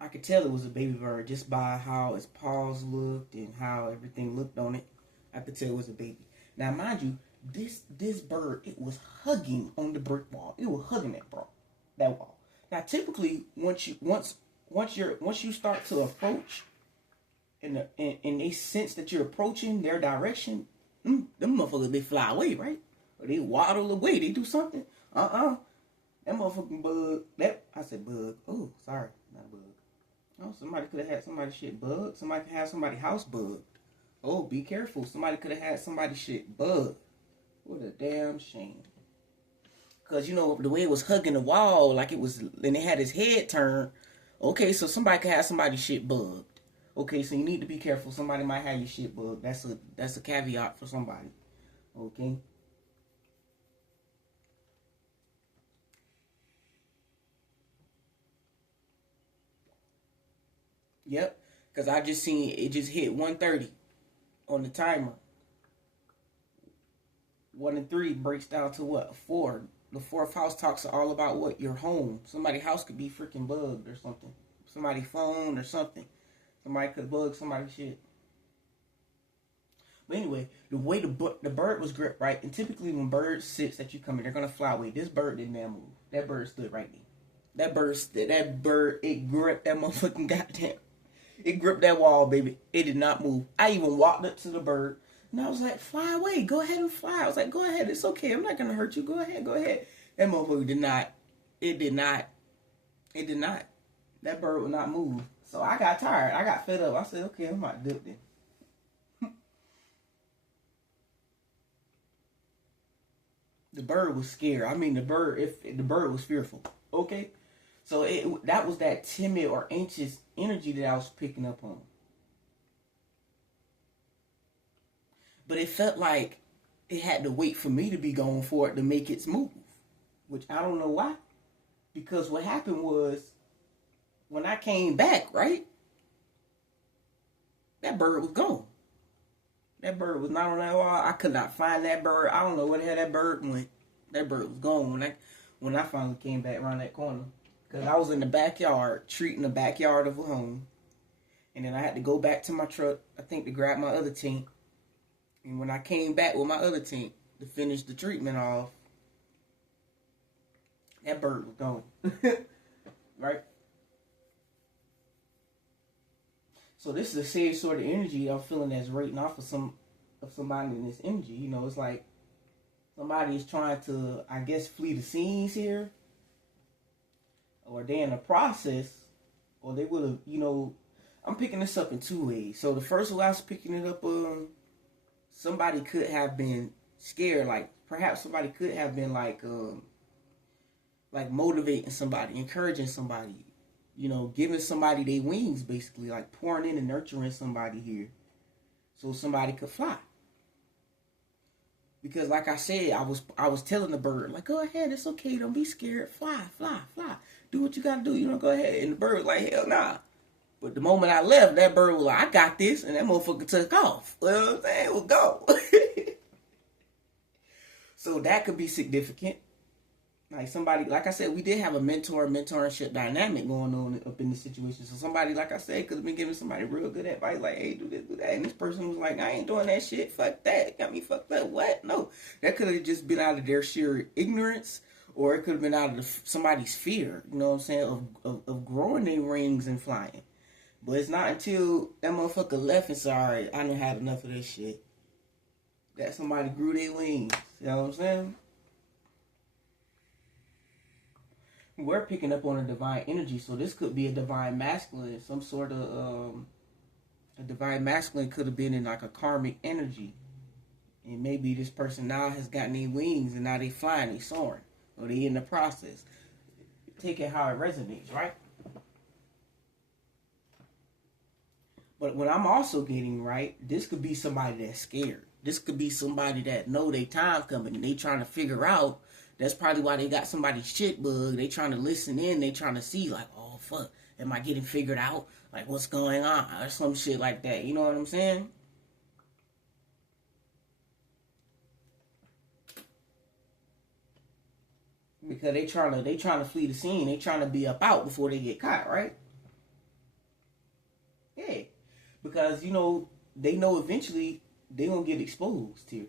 I could tell it was a baby bird just by how its paws looked and how everything looked on it. I could tell it was a baby. Now, mind you, this bird, it was hugging on the brick wall. It was hugging that wall. Now, typically, once you start to approach, and they sense that you're approaching their direction, them motherfuckers, they fly away, right? Or they waddle away. They do something. That motherfucking bug. I said bug. Oh, sorry, not a bug. Oh, somebody could have had somebody's shit bugged. Somebody could have somebody's house bugged. Oh, be careful. Somebody could have had somebody's shit bugged. What a damn shame. Because, you know, the way it was hugging the wall, like it was, and it had his head turned, Okay, so somebody could have somebody's shit bugged. Okay, so you need to be careful. Somebody might have your shit bugged. That's a caveat for somebody. Okay. Yep. Because I just seen it just hit 1:30 on the timer. 1 and 3 breaks down to what? 4. The fourth house talks all about what? Your home. Somebody's house could be freaking bugged or something. Somebody's phone or something. Somebody could bug somebody's shit. But anyway, the way the bird was gripped, right? And typically when birds sits that you come in, they're gonna fly away. This bird didn't move. That bird stood right there. That bird stood. That bird, it gripped that motherfucking goddamn. It gripped that wall, baby. It did not move. I even walked up to the bird and I was like, "Fly away, go ahead and fly." I was like, "Go ahead, it's okay. I'm not gonna hurt you. Go ahead, go ahead." That motherfucker did not. It did not. It did not. That bird would not move. So I got tired. I got fed up. I said, "Okay, I'm about to dip then." The bird was scared. I mean, the bird was fearful. Okay, so that was that timid or anxious energy that I was picking up on. But it felt like it had to wait for me to be gone for it to make its move, which I don't know why. Because what happened was when I came back, right, that bird was gone. That bird was not on that wall. I could not find that bird. I don't know where the hell that bird went. That bird was gone when I finally came back around that corner. Because I was in the backyard, treating the backyard of a home. And then I had to go back to my truck, I think, to grab my other tank. And when I came back with my other tank to finish the treatment off, that bird was gone. Right? So this is the same sort of energy I'm feeling that's rating off of somebody in this energy. You know, it's like somebody is trying to, I guess, flee the scenes here, or they're in a process, or they would have, you know. I'm picking this up in two ways. So the first way I was picking it up, somebody could have been scared. Like perhaps somebody could have been like motivating somebody, encouraging somebody, you know, giving somebody their wings, basically, like pouring in and nurturing somebody here so somebody could fly. Because like I said, I was telling the bird, like, go ahead, it's okay, don't be scared, fly, fly, fly. Do what you gotta do, you know, go ahead. And the bird was like, hell nah. But the moment I left, that bird was like, I got this, and that motherfucker took off. Well, it was go. So that could be significant. Like somebody, like I said, we did have a mentorship dynamic going on up in this situation. So somebody, like I said, could have been giving somebody real good advice, like, hey, do this, do that. And this person was like, I ain't doing that shit. Fuck that. Got me fucked up. What? No. That could have just been out of their sheer ignorance, or it could have been out of somebody's fear, you know what I'm saying, of growing their wings and flying. But it's not until that motherfucker left and said, all right, I done had enough of this shit, that somebody grew their wings. You know what I'm saying? We're picking up on a divine energy, so this could be a divine masculine, some sort of a divine masculine could have been in like a karmic energy, and maybe this person now has gotten their wings and now they flying, they soaring, or they in the process. Take it how it resonates, right? But what I'm also getting, right, this could be somebody that's scared. This could be somebody that know their time coming and they trying to figure out. That's probably why they got somebody's shit bug. They trying to listen in. They trying to see, like, oh, fuck, am I getting figured out? Like, what's going on? Or some shit like that. You know what I'm saying? Because they trying to flee the scene. They trying to be up out before they get caught, right? Yeah. Because, you know, they know eventually they gonna get exposed here.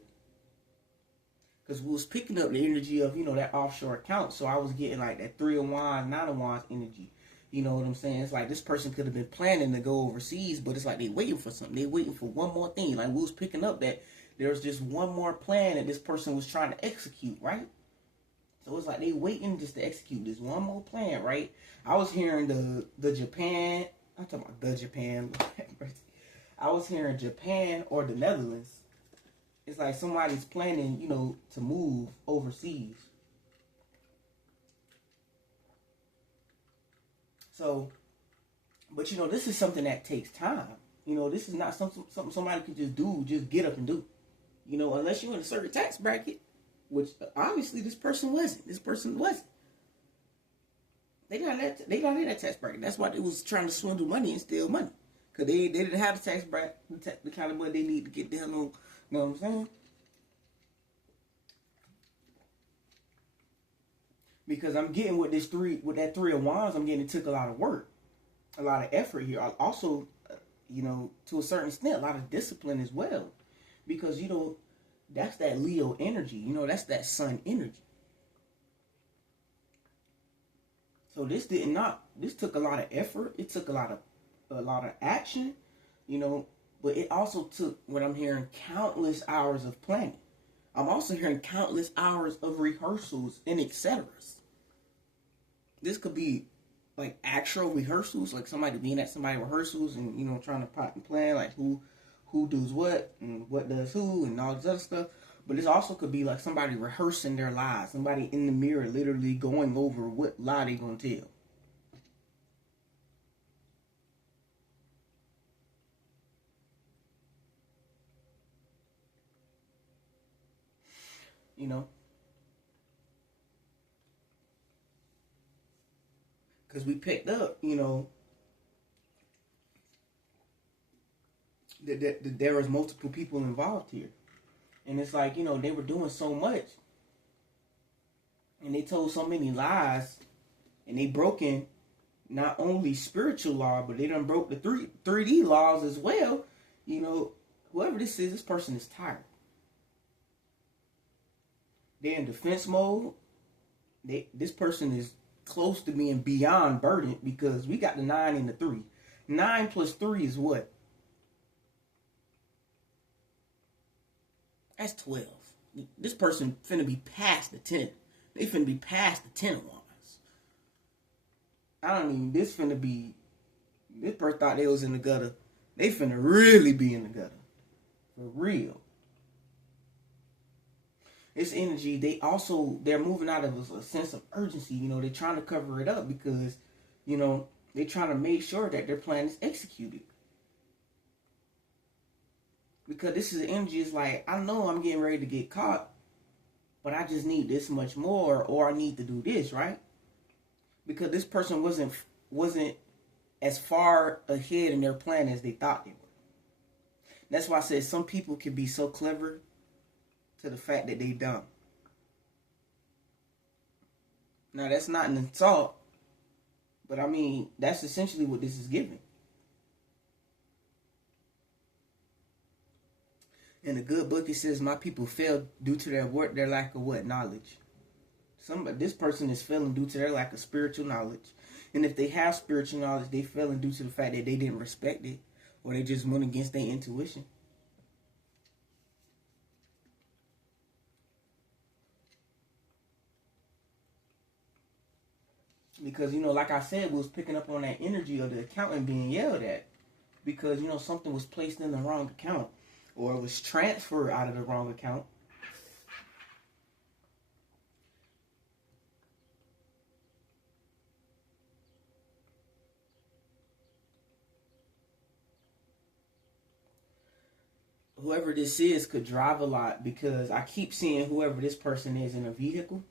Because we was picking up the energy of, you know, that offshore account. So I was getting like that 3 of Wands, 9 of Wands energy. You know what I'm saying? It's like this person could have been planning to go overseas, but it's like they waiting for something. They waiting for one more thing. Like we was picking up that there's just one more plan that this person was trying to execute, right? So it's like they waiting just to execute this one more plan, right? I was hearing the Japan. I'm talking about the Japan. I was hearing Japan or the Netherlands. It's like somebody's planning, you know, to move overseas. So But you know, this is something that takes time. You know, this is not something somebody can just do, just get up and do. You know, unless you're in a certain tax bracket, which obviously this person wasn't. This person wasn't. They got in that tax bracket. That's why they was trying to swindle money and steal money. Because they didn't have the tax bracket, the kind of money they need to get the hell on. You know what I'm saying? Because I'm getting with that three of wands, I'm getting it took a lot of work, a lot of effort here. Also, you know, to a certain extent, a lot of discipline as well. Because, you know, that's that Leo energy. You know, that's that sun energy. So this took a lot of effort. It took a lot of action, you know, but it also took, what I'm hearing, countless hours of planning. I'm also hearing countless hours of rehearsals and etc. This could be like actual rehearsals, like somebody being at somebody's rehearsals and, you know, trying to plot and plan, like who does what and what does who and all this other stuff. But this also could be like somebody rehearsing their lies, somebody in the mirror literally going over what lie they gonna tell. You know, because we picked up, you know, that there was multiple people involved here. And it's like, you know, they were doing so much. And they told so many lies. And they broken not only spiritual law, but they done broke the 3D laws as well. You know, whoever this is, this person is tired. They're in defense mode. This person is close to being beyond burdened because we got the 9 and the 3. 9 plus 3 is what? That's 12. This person finna be past the 10. They finna be past the 10 of wands. This person thought they was in the gutter. They finna really be in the gutter. For real. This energy, they're moving out of a sense of urgency. You know, they're trying to cover it up because, you know, they're trying to make sure that their plan is executed. Because this is the energy is like, I know I'm getting ready to get caught, but I just need this much more, or I need to do this, right? Because this person wasn't as far ahead in their plan as they thought they were. That's why I said some people can be so clever to the fact that they dumb. Now that's not an insult, but I mean that's essentially what this is giving. In the good book, it says, "My people fail due to their lack of what? Knowledge." This person is failing due to their lack of spiritual knowledge. And if they have spiritual knowledge, they failing due to the fact that they didn't respect it, or they just went against their intuition. Because, you know, like I said, we was picking up on that energy of the accountant being yelled at. Because, you know, something was placed in the wrong account. Or it was transferred out of the wrong account. Whoever this is could drive a lot, because I keep seeing whoever this person is in a vehicle.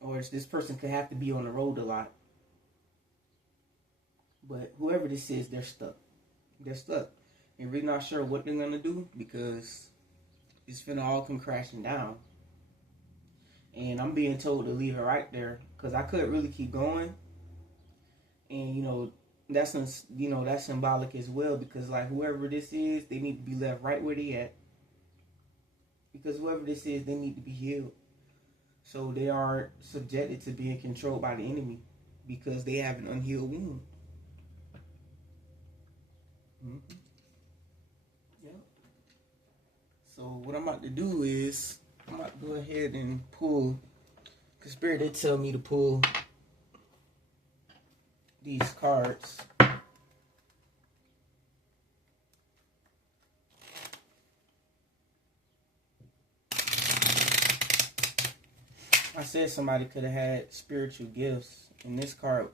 Or this person could have to be on the road a lot. But whoever this is, they're stuck. They're stuck. And we're not sure what they're going to do, because it's finna all come crashing down. And I'm being told to leave it right there, because I couldn't really keep going. And, you know, that's symbolic as well, because like whoever this is, they need to be left right where they at. Because whoever this is, they need to be healed. So they are subjected to being controlled by the enemy, because they have an unhealed wound. Mm-hmm. Yeah. So what I'm about to do is, I'm about to go ahead and pull, because Spirit did tell me to pull these cards. I said somebody could have had spiritual gifts, and this card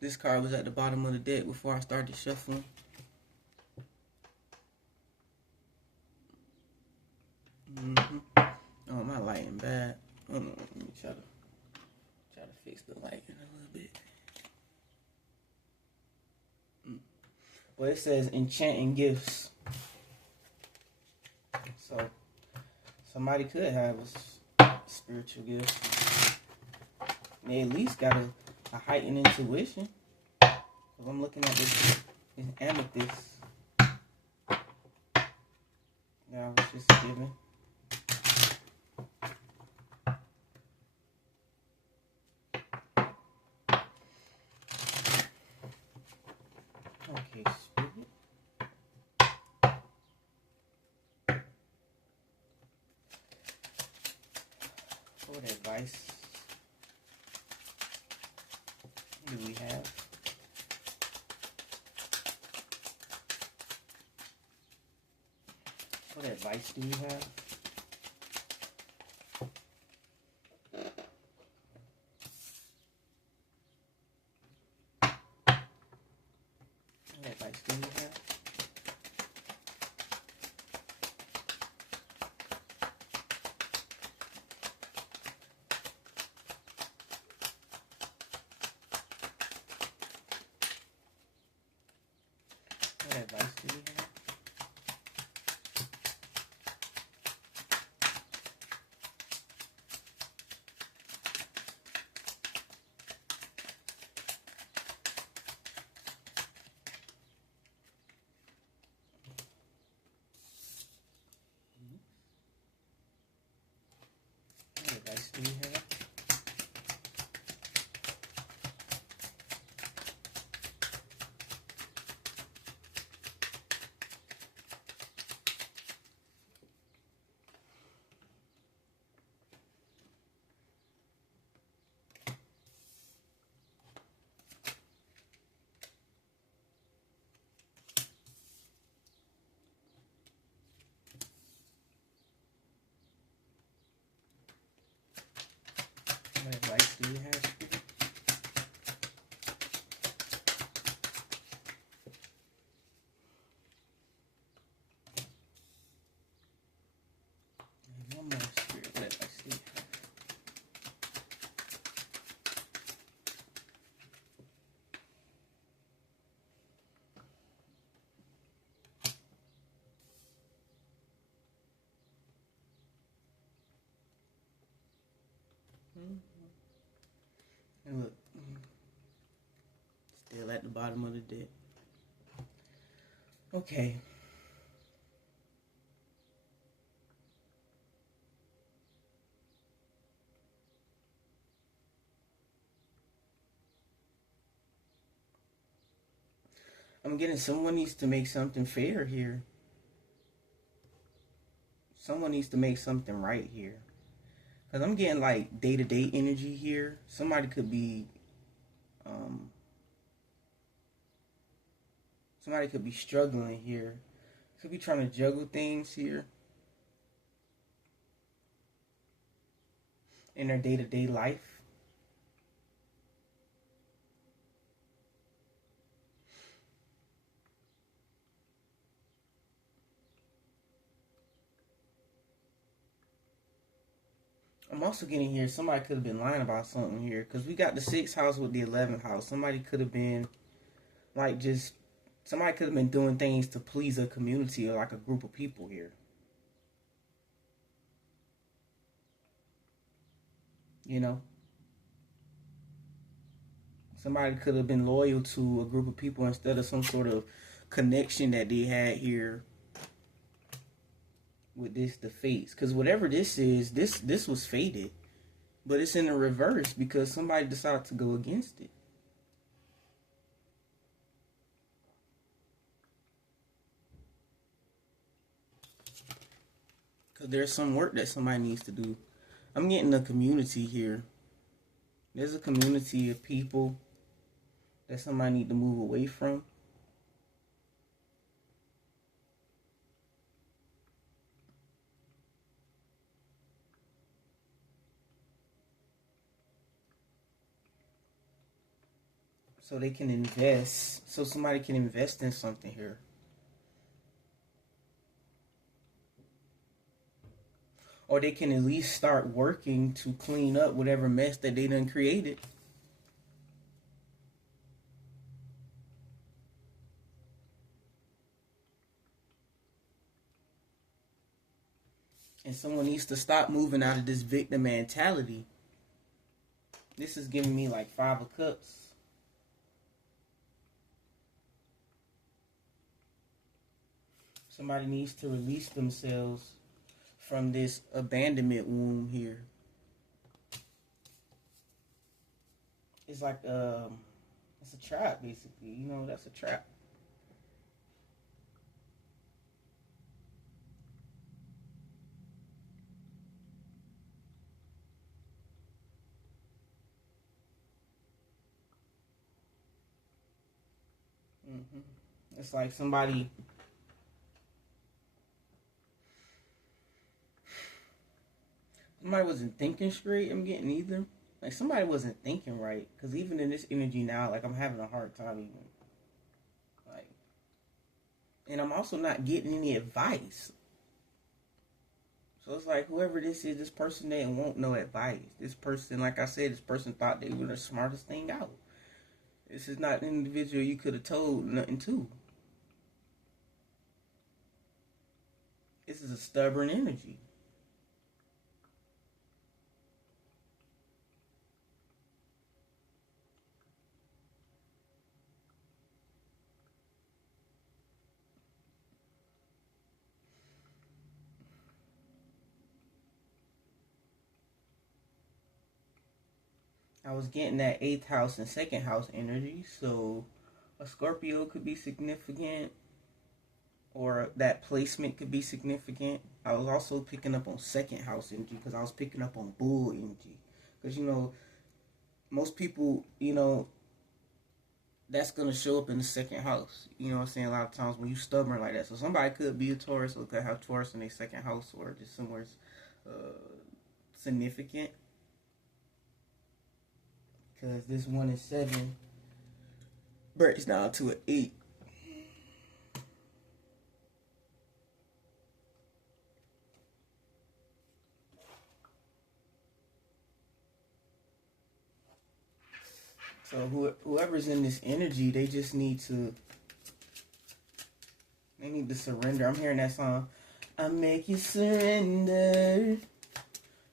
This card was at the bottom of the deck before I started shuffling. Oh, my lighting bad. Hold on, let me try to fix the lighting a little bit. Well, it says enchanting gifts. So somebody could have a spiritual gift. They at least got a heightened intuition. Cause I'm looking at this amethyst that I was just given. Okay, spirit. What advice do we have? What advice do we have? What advice do we have? What advice do we have? What advice do we have? What advice do we have? And one more spirit. What advice do we have? And look, still at the bottom of the deck. Okay. I'm getting someone needs to make something fair here. Someone needs to make something right here. Because I'm getting like day-to-day energy here. Somebody could be struggling here. Could be trying to juggle things here in their day-to-day life. I'm also getting here, somebody could have been lying about something here. Because we got the 6th house with the 11th house. Somebody could have been, like, somebody could have been doing things to please a community or, like, a group of people here. You know? Somebody could have been loyal to a group of people instead of some sort of connection that they had here with the fates. Because whatever this is, this was fated. But it's in the reverse because somebody decided to go against it. Because there's some work that somebody needs to do. I'm getting a community here. There's a community of people that somebody need to move away from. so they can invest, so somebody can invest in something here. Or they can at least start working to clean up whatever mess that they done created. And someone needs to stop moving out of this victim mentality. This is giving me like 5 of Cups. Somebody needs to release themselves from this abandonment wound here. It's like it's a trap, basically. You know, that's a trap. Mm-hmm. It's like somebody wasn't thinking straight. I'm getting either. Like somebody wasn't thinking right. Because even in this energy now, like I'm having a hard time even. Like, and I'm also not getting any advice. So it's like whoever this is, this person they won't know advice. This person, like I said, this person thought they were the smartest thing out. This is not an individual you could have told nothing to. This is a stubborn energy. I was getting that 8th house and 2nd house energy, so a Scorpio could be significant, or that placement could be significant. I was also picking up on 2nd house energy because I was picking up on bull energy. Because, you know, most people, you know, that's going to show up in the 2nd house. You know what I'm saying? A lot of times when you stubborn like that. So somebody could be a Taurus or could have Taurus in their 2nd house or just somewhere significant. Because this 1 and 7 breaks down to an 8. So whoever's in this energy, they just need to surrender. I'm hearing that song. I make you surrender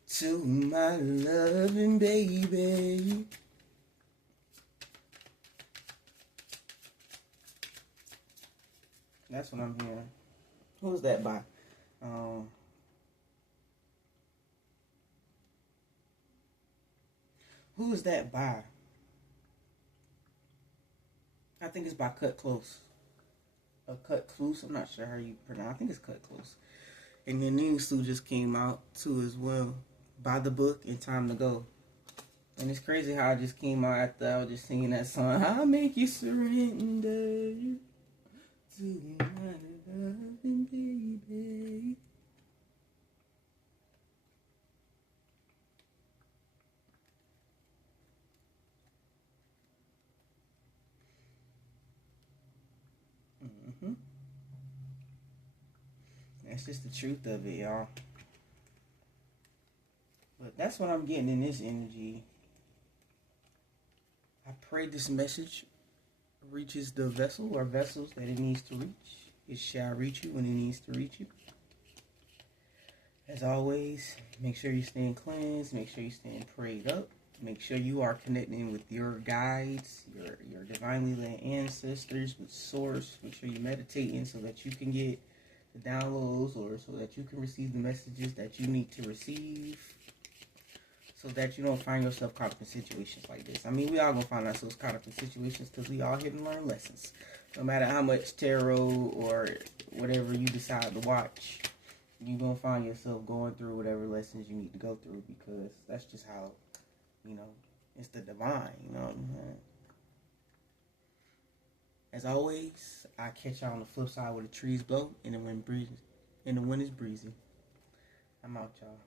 to my loving baby. That's what I'm hearing. Who's that by? Who is that by? I think it's by Cut Close. Cut Close. I'm not sure how you pronounce. I think it's Cut Close. And then Ningsu just came out too as well. By the book and Time to Go. And it's crazy how I just came out after I was just singing that song. I'll make you surrender to my loving baby. Mm-hmm. That's just the truth of it, y'all. But that's what I'm getting in this energy. I pray this message reaches the vessel or vessels that it needs to reach. It shall reach you when it needs to reach you. As always, make sure you're staying cleansed. Make sure you're staying prayed up. Make sure you are connecting with your guides, your divinely led ancestors, with source. Make sure you're meditating so that you can get the downloads or so that you can receive the messages that you need to receive. So that you don't find yourself caught up in situations like this. I mean, we all gonna find ourselves caught up in situations because we all here to learn lessons. No matter how much tarot or whatever you decide to watch, you're gonna find yourself going through whatever lessons you need to go through because that's just how, you know, it's the divine, you know what I'm saying? As always, I catch y'all on the flip side where the trees blow and the wind breezes, and the wind is breezy. I'm out, y'all.